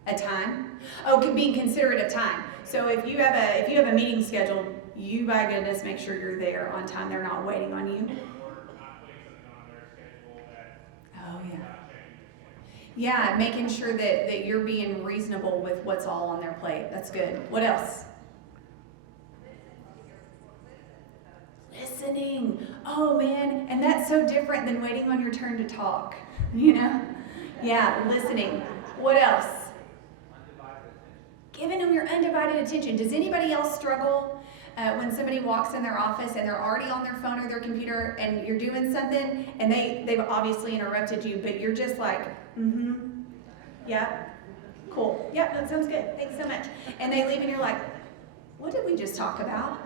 A time. Oh, being considerate of time. So if you have a meeting scheduled, you by goodness make sure you're there on time. They're not waiting on you. Oh yeah. Yeah, making sure that you're being reasonable with what's all on their plate. That's good. What else? Listening. Oh man, and that's so different than waiting on your turn to talk. You know? Yeah, listening. What else? Giving them your undivided attention. Does anybody else struggle when somebody walks in their office and they're already on their phone or their computer and you're doing something and they've obviously interrupted you, but you're just like, yeah, cool, yep, that sounds good, thanks so much. And they leave and you're like, what did we just talk about?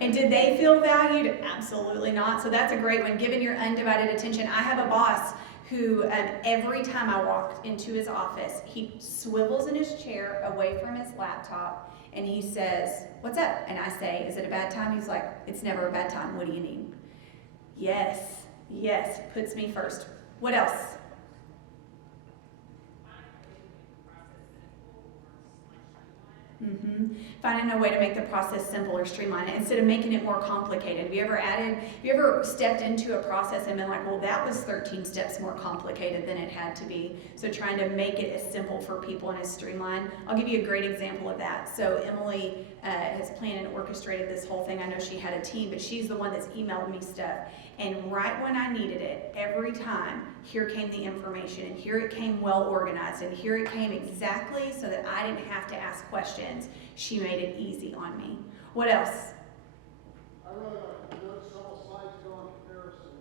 And did they feel valued? Absolutely not. So that's a great one, giving your undivided attention. I have a boss who every time I walked into his office, he swivels in his chair away from his laptop and he says, what's up? And I say, is it a bad time? He's like, it's never a bad time. What do you need? Yes, puts me first. What else? Finding a way to make the process simple or streamline it instead of making it more complicated. Have you ever stepped into a process and been like, well, that was 13 steps more complicated than it had to be? So trying to make it as simple for people and as streamlined. I'll give you a great example of that. So Emily has planned and orchestrated this whole thing. I know she had a team, but she's the one that's emailed me stuff. And right when I needed it, every time, here came the information, and here it came well organized, and here it came exactly so that I didn't have to ask questions. She made it easy on me. What else? I really like to note several slides go in comparison.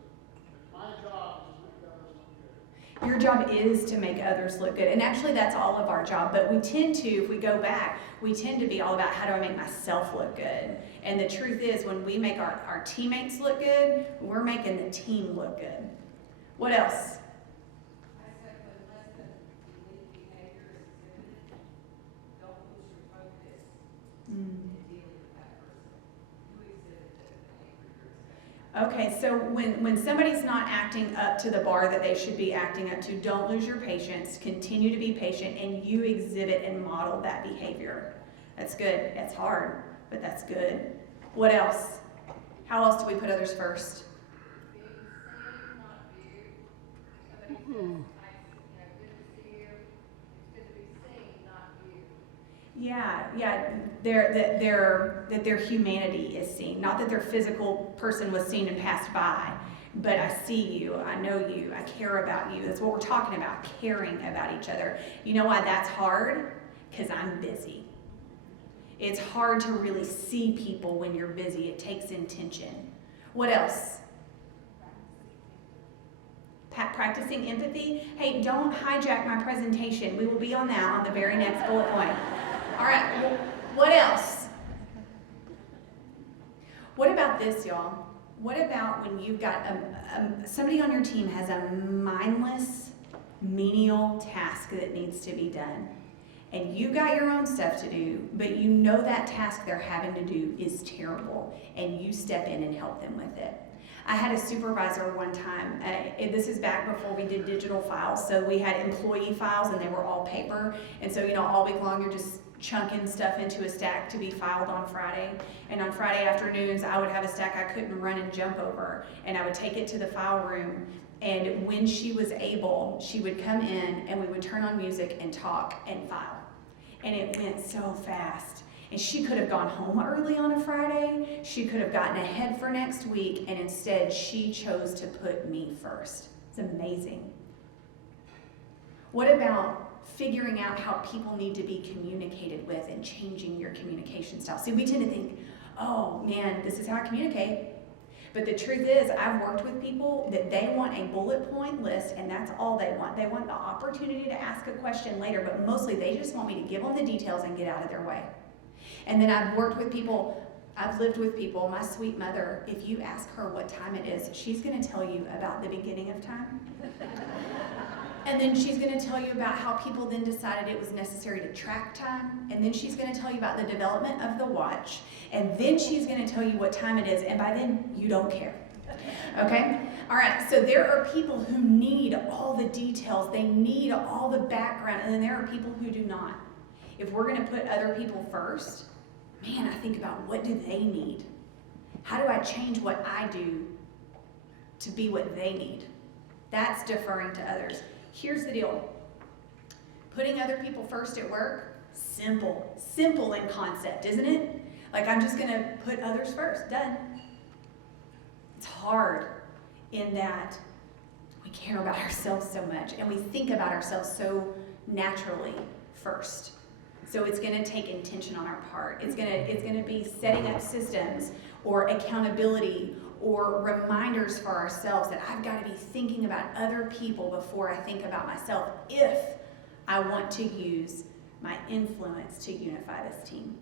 My job is to make others look good. Your job is to make others look good. And actually that's all of our job, but we tend to, if we go back, we tend to be all about how do I make myself look good. And the truth is when we make our teammates look good, we're making the team look good. What else? I said when less than unique behavior is exhibited, don't lose your focus in dealing with that person. You exhibit the behavior yourself. Okay, so when somebody's not acting up to the bar that they should be acting up to, don't lose your patience, continue to be patient, and you exhibit and model that behavior. That's good. It's hard, but that's good. What else? How else do we put others first? Being seen, not viewed. Somebody says, good to see you. It's good to be seen, not viewed. That their humanity is seen. Not that their physical person was seen and passed by, but I see you, I know you, I care about you. That's what we're talking about, caring about each other. You know why that's hard? Because I'm busy. It's hard to really see people when you're busy. It takes intention. What else? Practicing empathy. Hey, don't hijack my presentation. We will be on that on the very next bullet point. All right, well, what else? What about this, y'all? What about when you've got somebody on your team has a mindless, menial task that needs to be done? And you got your own stuff to do, but you know that task they're having to do is terrible, and you step in and help them with it. I had a supervisor one time, this is back before we did digital files, so we had employee files and they were all paper, and so all week long you're just chunking stuff into a stack to be filed on Friday. And on Friday afternoons I would have a stack I couldn't run and jump over, and I would take it to the file room. And when she was able, she would come in and we would turn on music and talk and file. And it went so fast. And she could have gone home early on a Friday. She could have gotten ahead for next week. And instead, she chose to put me first. It's amazing. What about figuring out how people need to be communicated with and changing your communication style? See, we tend to think, oh man, this is how I communicate. But the truth is, I've worked with people that they want a bullet point list, and that's all they want. They want the opportunity to ask a question later, but mostly they just want me to give them the details and get out of their way. And then I've worked with people, I've lived with people, my sweet mother, if you ask her what time it is, she's gonna tell you about the beginning of time. And then she's gonna tell you about how people then decided it was necessary to track time. And then she's gonna tell you about the development of the watch. And then she's gonna tell you what time it is, and by then, you don't care. Okay? All right, so there are people who need all the details, they need all the background, and then there are people who do not. If we're gonna put other people first, man, I think about what do they need? How do I change what I do to be what they need? That's deferring to others. Here's the deal. Putting other people first at work, simple in concept, isn't it? Like, I'm just gonna put others first, done. It's hard in that we care about ourselves so much and we think about ourselves so naturally first. So it's gonna take intention on our part. It's gonna be setting up systems or accountability or reminders for ourselves that I've got to be thinking about other people before I think about myself if I want to use my influence to unify this team.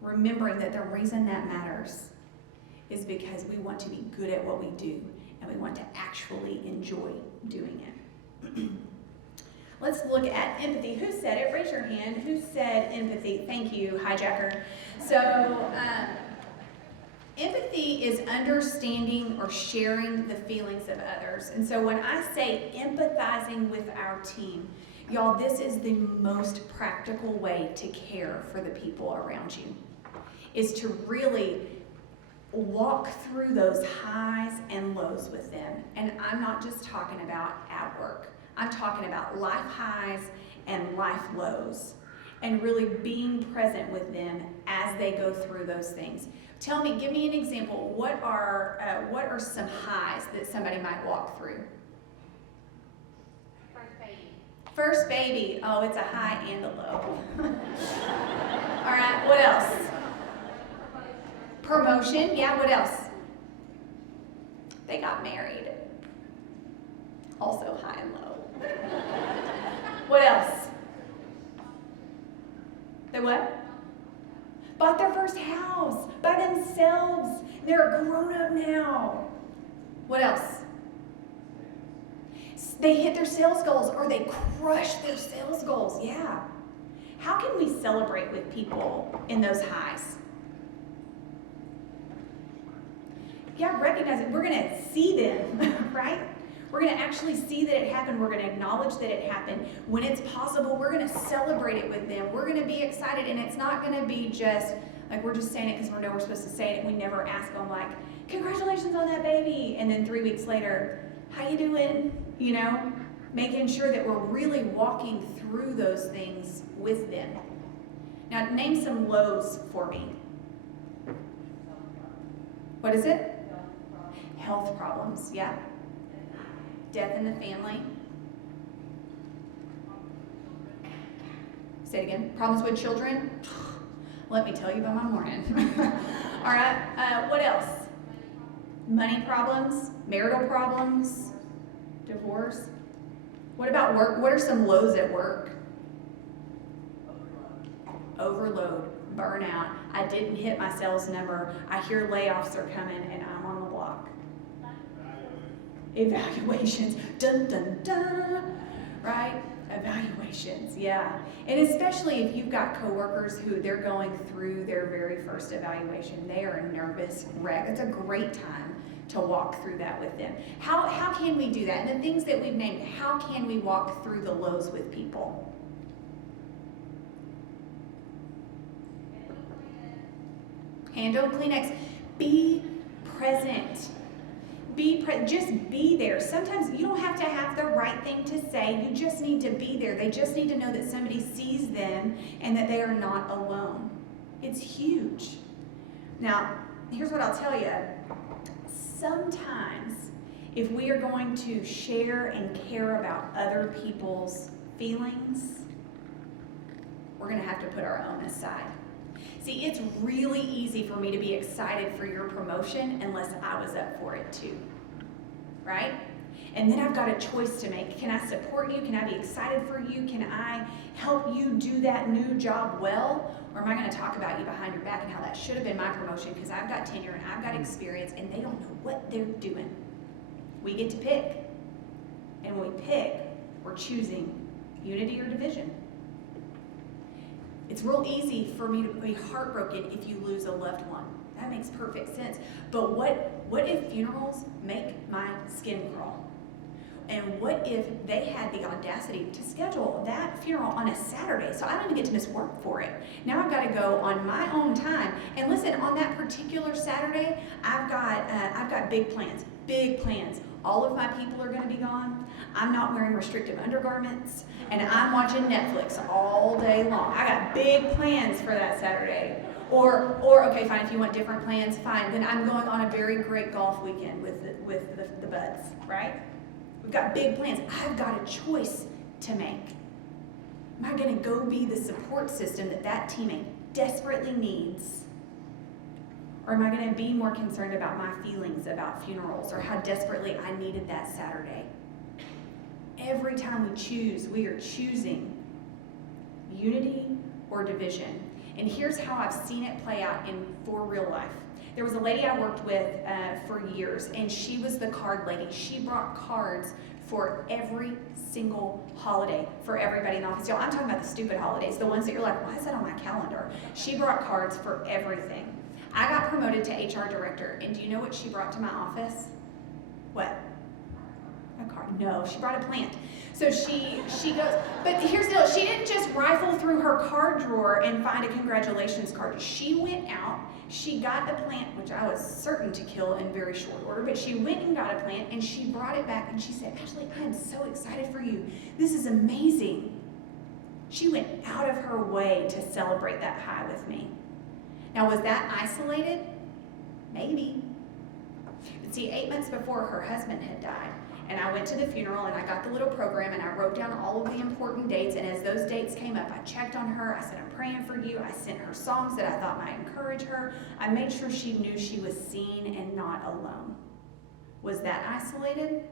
Remembering that the reason that matters is because we want to be good at what we do and we want to actually enjoy doing it. Let's look at empathy. Who said it? Raise your hand. Who said empathy? Thank you, hijacker. So, empathy is understanding or sharing the feelings of others. And so when I say empathizing with our team, y'all, this is the most practical way to care for the people around you, is to really walk through those highs and lows with them. And I'm not just talking about at work. I'm talking about life highs and life lows, and really being present with them as they go through those things. Tell me, give me an example. What are some highs that somebody might walk through? First baby. First baby. Oh, it's a high and a low. All right, what else? Promotion. Yeah, what else? They got married. Also high and low. What else? They what? Bought their first house by themselves. They're grown up now. What else? They hit their sales goals or they crushed their sales goals. Yeah. How can we celebrate with people in those highs? Yeah, recognize it. We're going to see them, right? We're going to actually see that it happened. We're going to acknowledge that it happened. When it's possible, we're going to celebrate it with them. We're going to be excited, and it's not going to be just like we're just saying it because we know we're supposed to say it, and we never ask them like, congratulations on that baby. And then 3 weeks later, how you doing? You know, making sure that we're really walking through those things with them. Now, name some lows for me. What is it? Health problems, yeah. Death in the family. Say it again. Problems with children. Let me tell you by my morning. All right. What else? Money problems, marital problems, divorce. What about work? What are some lows at work? Overload, burnout. I didn't hit my sales number. I hear layoffs are coming and I'm on the block. Evaluations, dun dun dun, right? Evaluations, yeah. And especially if you've got coworkers who they're going through their very first evaluation, they are a nervous wreck. It's a great time to walk through that with them. How can we do that? And the things that we've named, how can we walk through the lows with people? Hand on Kleenex. Be present. Just be there. Sometimes you don't have to have the right thing to say. You just need to be there. They just need to know that somebody sees them and that they are not alone. It's huge. Now, here's what I'll tell you. Sometimes, if we are going to share and care about other people's feelings, we're going to have to put our own aside. See, it's really easy for me to be excited for your promotion unless I was up for it too, right? And then I've got a choice to make. Can I support you? Can I be excited for you? Can I help you do that new job well? Or am I going to talk about you behind your back and how that should have been my promotion because I've got tenure and I've got experience and they don't know what they're doing? We get to pick. And when we pick, we're choosing unity or division. It's real easy for me to be heartbroken if you lose a loved one. That makes perfect sense. But what if funerals make my skin crawl? And what if they had the audacity to schedule that funeral on a Saturday? So I don't even get to miss work for it. Now I've got to go on my own time. And listen, on that particular Saturday, I've got big plans. Big plans. All of my people are going to be gone. I'm not wearing restrictive undergarments, and I'm watching Netflix all day long. I got big plans for that Saturday. Or okay, fine, if you want different plans, fine. Then I'm going on a very great golf weekend with the buds, right? We've got big plans. I've got a choice to make. Am I going to go be the support system that teammate desperately needs? Or am I going to be more concerned about my feelings about funerals or how desperately I needed that Saturday? Every time we choose, we are choosing unity or division. And here's how I've seen it play out for real life. There was a lady I worked with for years, and she was the card lady. She brought cards for every single holiday for everybody in the office. Y'all, I'm talking about the stupid holidays, the ones that you're like, why is that on my calendar? She brought cards for everything. I got promoted to HR director, and do you know what she brought to my office? What? A card? No, she brought a plant. So she goes, but here's the deal, she didn't just rifle through her card drawer and find a congratulations card. She went out, she got a plant, which I was certain to kill in very short order, but she went and got a plant and she brought it back and she said, Ashley, I am so excited for you. This is amazing. She went out of her way to celebrate that high with me. Now, was that isolated? Maybe. But see, 8 months before, her husband had died. And I went to the funeral and I got the little program and I wrote down all of the important dates. And as those dates came up, I checked on her. I said, I'm praying for you. I sent her songs that I thought might encourage her. I made sure she knew she was seen and not alone. Was that isolated?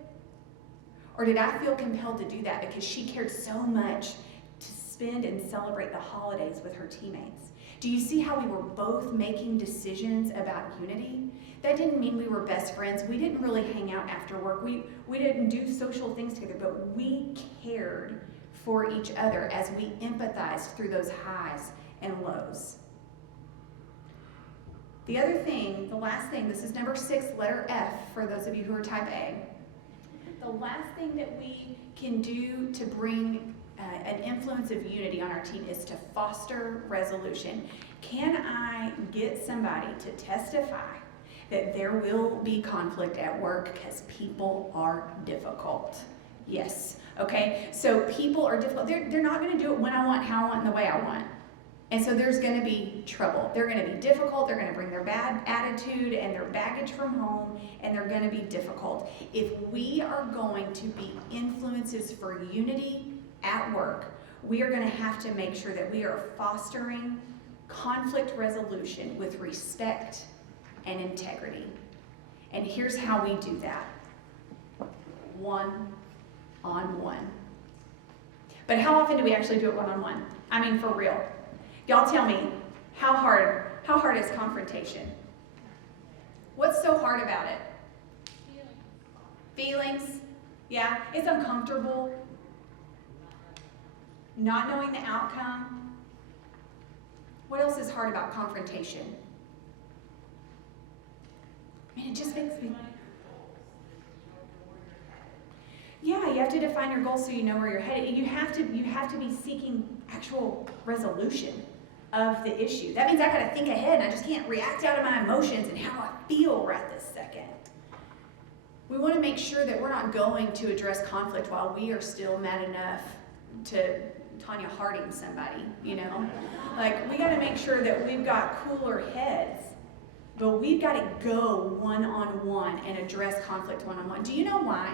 Or did I feel compelled to do that because she cared so much to spend and celebrate the holidays with her teammates? Do you see how we were both making decisions about unity? That didn't mean we were best friends. We didn't really hang out after work. We didn't do social things together, but we cared for each other as we empathized through those highs and lows. The other thing, the last thing, this is number 6, letter F, for those of you who are type A. The last thing that we can do to bring an influence of unity on our team is to foster resolution. Can I get somebody to testify that there will be conflict at work because people are difficult? Yes. Okay? So people are difficult. They're not going to do it when I want, how I want, and the way I want. And so there's going to be trouble. They're going to be difficult. They're going to bring their bad attitude and their baggage from home, and they're going to be difficult. If we are going to be influences for unity at work, we are going to have to make sure that we are fostering conflict resolution with respect and integrity. And here's how we do that. One-on-one. But how often do we actually do it one-on-one? I mean, for real. Y'all tell me, how hard is confrontation? What's so hard about it? Feelings. Yeah, it's uncomfortable. Not knowing the outcome. What else is hard about confrontation? I mean, it just makes me... Yeah, you have to define your goals so you know where you're headed. You have to be seeking actual resolution of the issue. That means I gotta think ahead and I just can't react out of my emotions and how I feel right this second. We want to make sure that we're not going to address conflict while we are still mad enough to Tanya Harding somebody, you know? Like, we got to make sure that we've got cooler heads, but we've got to go one-on-one and address conflict one-on-one. Do you know why?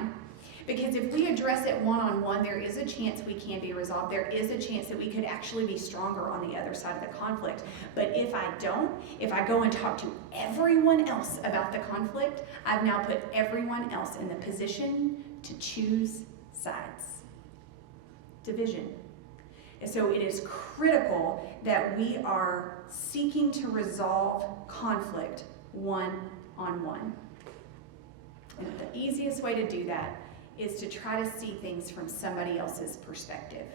Because if we address it one-on-one, there is a chance we can be resolved. There is a chance that we could actually be stronger on the other side of the conflict. But if I don't, if I go and talk to everyone else about the conflict, I've now put everyone else in the position to choose sides. Division. And so it is critical that we are seeking to resolve conflict one-on-one. And the easiest way to do that is to try to see things from somebody else's perspective.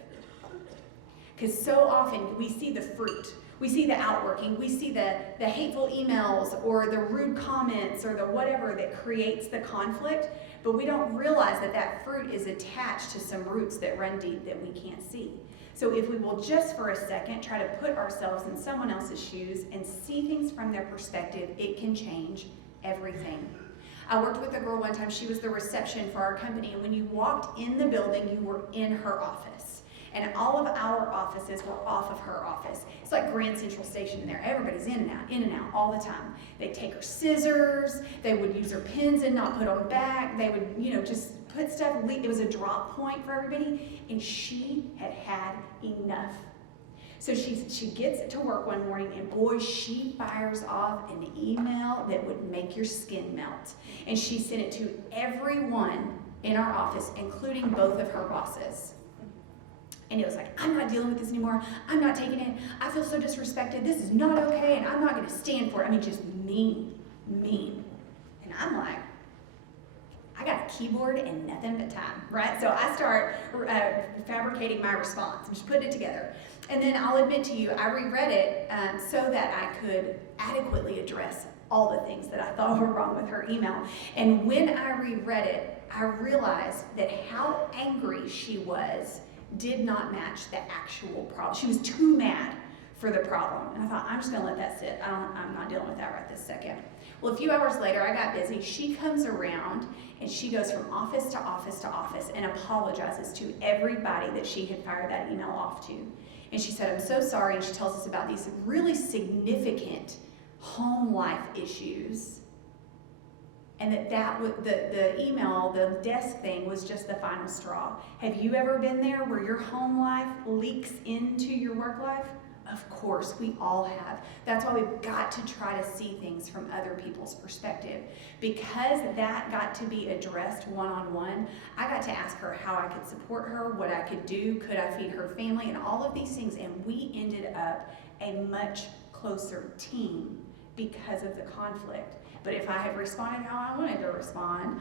Because so often we see the fruit, we see the outworking, we see the hateful emails or the rude comments or the whatever that creates the conflict, but we don't realize that that fruit is attached to some roots that run deep that we can't see. So if we will just for a second try to put ourselves in someone else's shoes and see things from their perspective, it can change everything. I worked with a girl one time, she was the reception for our company, and when you walked in the building, you were in her office. And all of our offices were off of her office. It's like Grand Central Station in there. Everybody's in and out all the time. They'd take her scissors, they would use her pens and not put them back, they would, just put stuff, it was a drop point for everybody, and she had had enough. So she gets to work one morning, and boy, she fires off an email that would make your skin melt. And she sent it to everyone in our office, including both of her bosses. And it was like, I'm not dealing with this anymore. I'm not taking it. I feel so disrespected. This is not okay, and I'm not going to stand for it. I mean, just mean. And I'm like, I got a keyboard and nothing but time, right? So I start fabricating my response. I'm just putting it together. And then I'll admit to you, I reread it so that I could adequately address all the things that I thought were wrong with her email. And when I reread it, I realized that how angry she was did not match the actual problem. She was too mad for the problem. And I thought, I'm just gonna let that sit. I'm not dealing with that right this second. Well, a few hours later, I got busy. She comes around and she goes from office to office to office and apologizes to everybody that she had fired that email off to. And she said, I'm so sorry. And she tells us about these really significant home life issues. And that the email, the desk thing was just the final straw. Have you ever been there where your home life leaks into your work life? Of course, we all have. That's why we've got to try to see things from other people's perspective. Because that got to be addressed one-on-one, I got to ask her how I could support her, what I could do, could I feed her family, and all of these things. And we ended up a much closer team because of the conflict. But if I had responded how I wanted to respond,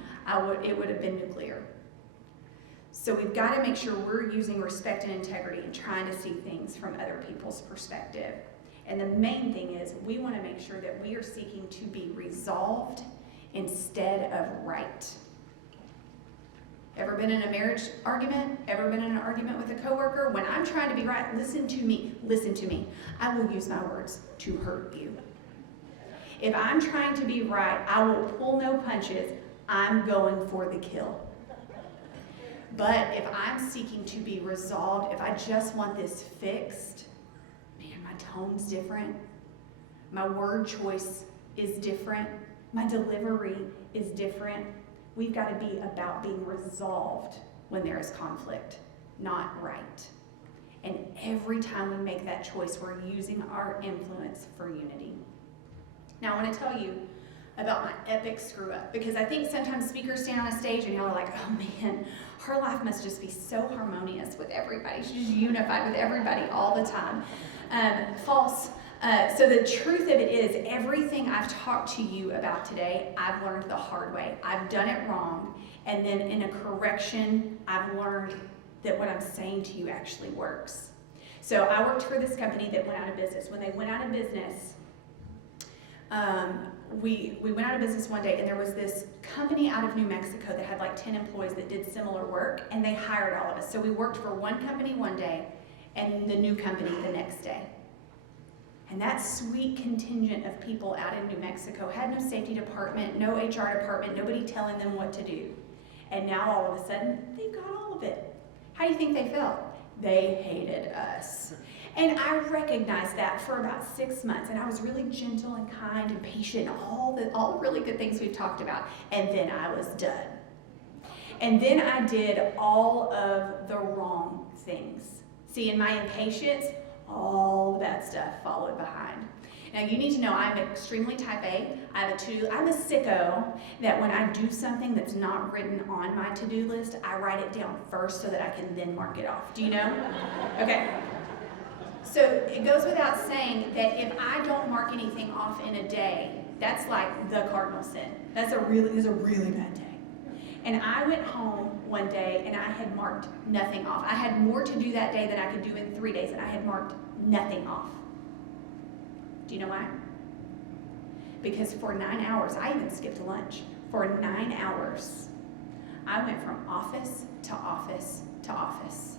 it would have been nuclear. So we've got to make sure we're using respect and integrity and trying to see things from other people's perspective. And the main thing is we want to make sure that we are seeking to be resolved instead of right. Ever been in a marriage argument? Ever been in an argument with a coworker? When I'm trying to be right, listen to me. I will use my words to hurt you. If I'm trying to be right, I will pull no punches. I'm going for the kill. But if I'm seeking to be resolved, if I just want this fixed, man, my tone's different. My word choice is different. My delivery is different. We've got to be about being resolved when there is conflict, not right. And every time we make that choice, we're using our influence for unity. Now, I want to tell you about my epic screw up, because I think sometimes speakers stand on a stage and y'all are like, oh man, her life must just be so harmonious with everybody. She's just unified with everybody all the time. False. So the truth of it is, everything I've talked to you about today, I've learned the hard way. I've done it wrong, and then in a correction, I've learned that what I'm saying to you actually works. So I worked for this company that went out of business. When they went out of business, we went out of business one day, and there was this company out of New Mexico that had like 10 employees that did similar work, and they hired all of us. So we worked for one company one day and the new company the next day. And that sweet contingent of people out in New Mexico had no safety department, no HR department, nobody telling them what to do. And now all of a sudden, they've got all of it. How do you think they felt? They hated us. And I recognized that for about 6 months, and I was really gentle and kind and patient, all the really good things we've talked about, and then I was done. And then I did all of the wrong things. See, in my impatience, all that stuff followed behind. Now you need to know I'm extremely type A. I'm a sicko that when I do something that's not written on my to-do list, I write it down first so that I can then mark it off. Do you know? Okay. So it goes without saying that if I don't mark anything off in a day, that's like the cardinal sin. It's a really bad day. And I went home one day and I had marked nothing off. I had more to do that day than I could do in 3 days, and I had marked nothing off. Do you know why? Because for 9 hours, I even skipped lunch. For 9 hours, I went from office to office to office.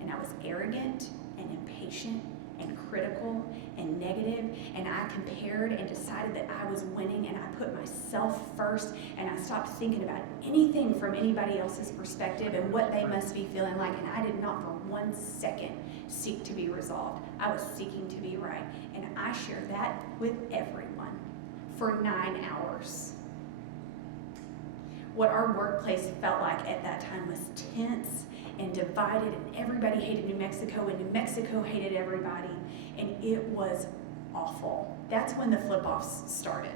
And I was arrogant and impatient and critical and negative, and I compared and decided that I was winning, and I put myself first, and I stopped thinking about anything from anybody else's perspective and what they must be feeling like, and I did not for 1 second seek to be resolved. I was seeking to be right, and I shared that with everyone for 9 hours. What our workplace felt like at that time was tense and divided, and everybody hated New Mexico, and New Mexico hated everybody, and it was awful. That's when the flip-offs started.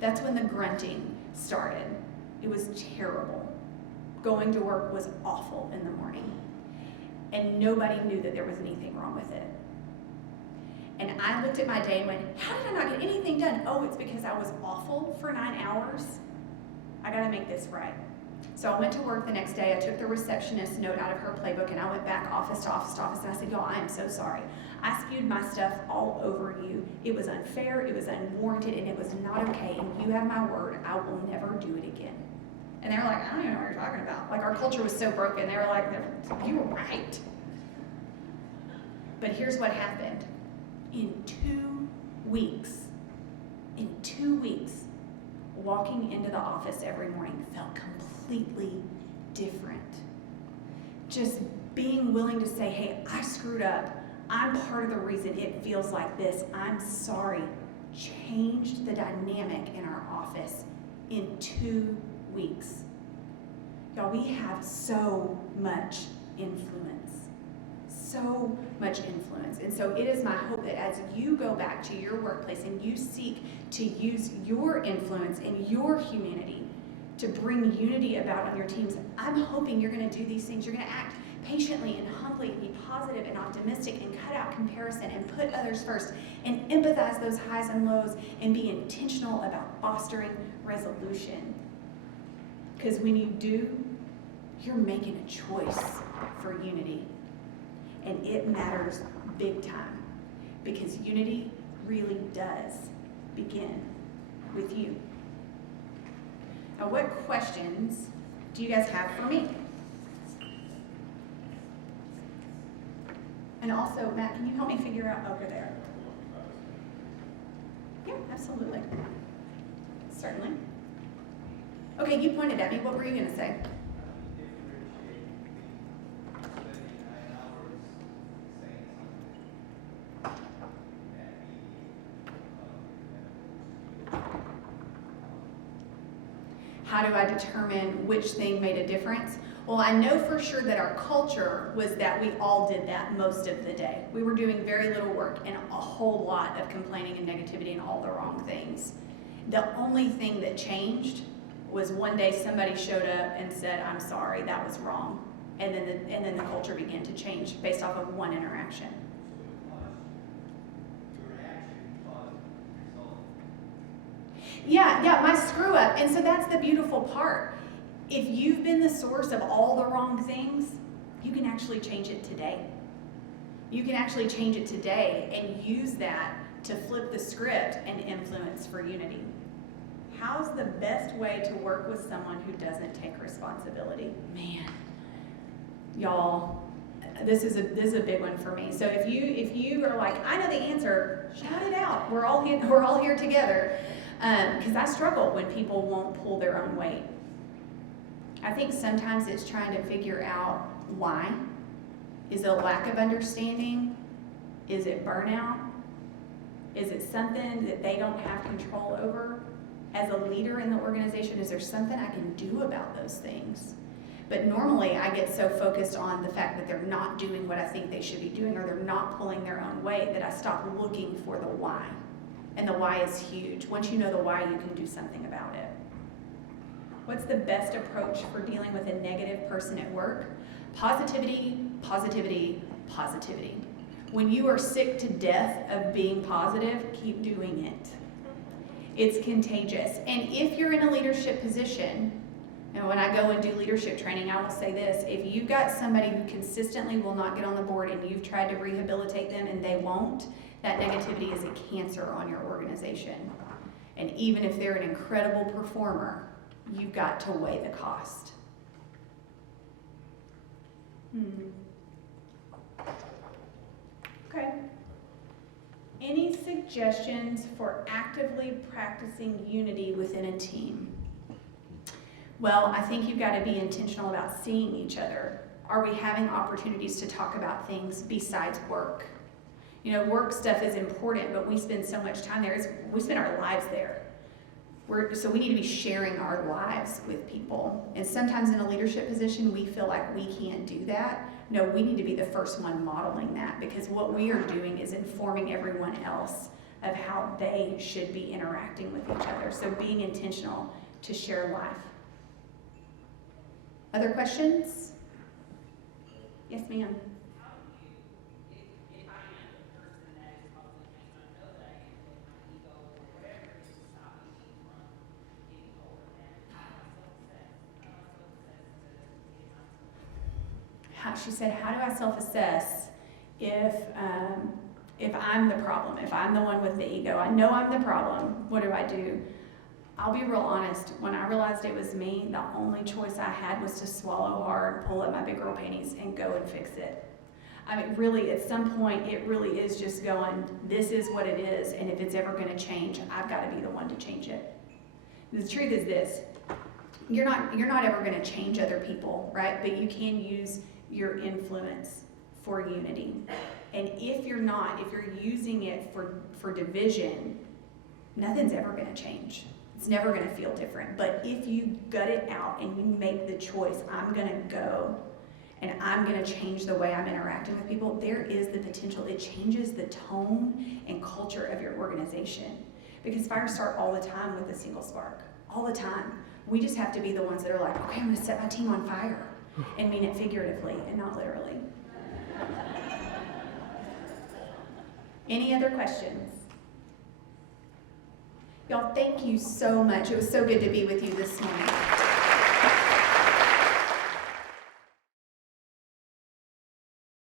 That's when the grunting started. It was terrible. Going to work was awful in the morning, and nobody knew that there was anything wrong with it. And I looked at my day and went, how did I not get anything done? Oh, it's because I was awful for 9 hours. I gotta make this right. So I went to work the next day. I took the receptionist's note out of her playbook, and I went back office to office to office, and I said, y'all, I am so sorry. I spewed my stuff all over you. It was unfair, it was unwarranted, and it was not okay, and you have my word, I will never do it again. And they were like, I don't even know what you're talking about. Like, our culture was so broken. They were like, you were right. But here's what happened. In 2 weeks, walking into the office every morning felt completely different. Just being willing to say, hey, I screwed up. I'm part of the reason it feels like this. I'm sorry. Changed the dynamic in our office in 2 weeks. Y'all, we have so much influence. So much influence. And so it is my hope that as you go back to your workplace and you seek to use your influence and your humanity to bring unity about on your teams, I'm hoping you're going to do these things. You're going to act patiently and humbly and be positive and optimistic and cut out comparison and put others first and empathize those highs and lows and be intentional about fostering resolution. Because when you do, you're making a choice for unity. And it matters big time, because unity really does begin with you. Now, what questions do you guys have for me? And also, Matt, can you help me figure out over there? Yeah, absolutely. Certainly. Okay, you pointed at me. What were you going to say? How do I determine which thing made a difference? Well, I know for sure that our culture was that we all did that most of the day. We were doing very little work and a whole lot of complaining and negativity and all the wrong things. The only thing that changed was one day somebody showed up and said, I'm sorry, that was wrong. And then the culture began to change based off of one interaction. Yeah, my screw up. And so that's the beautiful part. If you've been the source of all the wrong things, you can actually change it today. You can actually change it today and use that to flip the script and influence for unity. How's the best way to work with someone who doesn't take responsibility? Man, y'all, this is a big one for me. So if you are like, I know the answer, shout it out. We're all here together. Because I struggle when people won't pull their own weight. I think sometimes it's trying to figure out why. Is it a lack of understanding? Is it burnout? Is it something that they don't have control over? As a leader in the organization, is there something I can do about those things? But normally I get so focused on the fact that they're not doing what I think they should be doing, or they're not pulling their own weight, that I stop looking for the why. And the why is huge. Once you know the why, you can do something about it. What's the best approach for dealing with a negative person at work? Positivity, positivity, positivity. When you are sick to death of being positive, keep doing it. It's contagious. And if you're in a leadership position, and when I go and do leadership training, I will say this: if you've got somebody who consistently will not get on the board and you've tried to rehabilitate them and they won't, that negativity is a cancer on your organization. And even if they're an incredible performer, you've got to weigh the cost. Okay. Any suggestions for actively practicing unity within a team? Well, I think you've got to be intentional about seeing each other. Are we having opportunities to talk about things besides work? You know, work stuff is important, but we spend so much time there. We spend our lives there. So we need to be sharing our lives with people. And sometimes in a leadership position, we feel like we can't do that. No, we need to be the first one modeling that, because what we are doing is informing everyone else of how they should be interacting with each other. So being intentional to share life. Other questions? Yes, ma'am. How do you, if I am the person that is causing change, I know that I am, if my ego or whatever is stopping me from getting over that, how do I self-assess? She said, how do I self-assess if I'm the problem, if I'm the one with the ego? I know I'm the problem. What do I do? I'll be real honest. When I realized it was me, the only choice I had was to swallow hard, pull up my big girl panties, and go and fix it. I mean, really, at some point, it really is just going, this is what it is, and if it's ever going to change, I've got to be the one to change it. The truth is this: you're not ever going to change other people, right? But you can use your influence for unity. And if you're using it for division, nothing's ever going to change. It's never going to feel different. But if you gut it out and you make the choice, I'm going to go and I'm going to change the way I'm interacting with people, there is the potential. It changes the tone and culture of your organization. Because fires start all the time with a single spark. All the time. We just have to be the ones that are like, okay, I'm going to set my team on fire. And mean it figuratively and not literally. Any other questions? Y'all, thank you so much. It was so good to be with you this morning.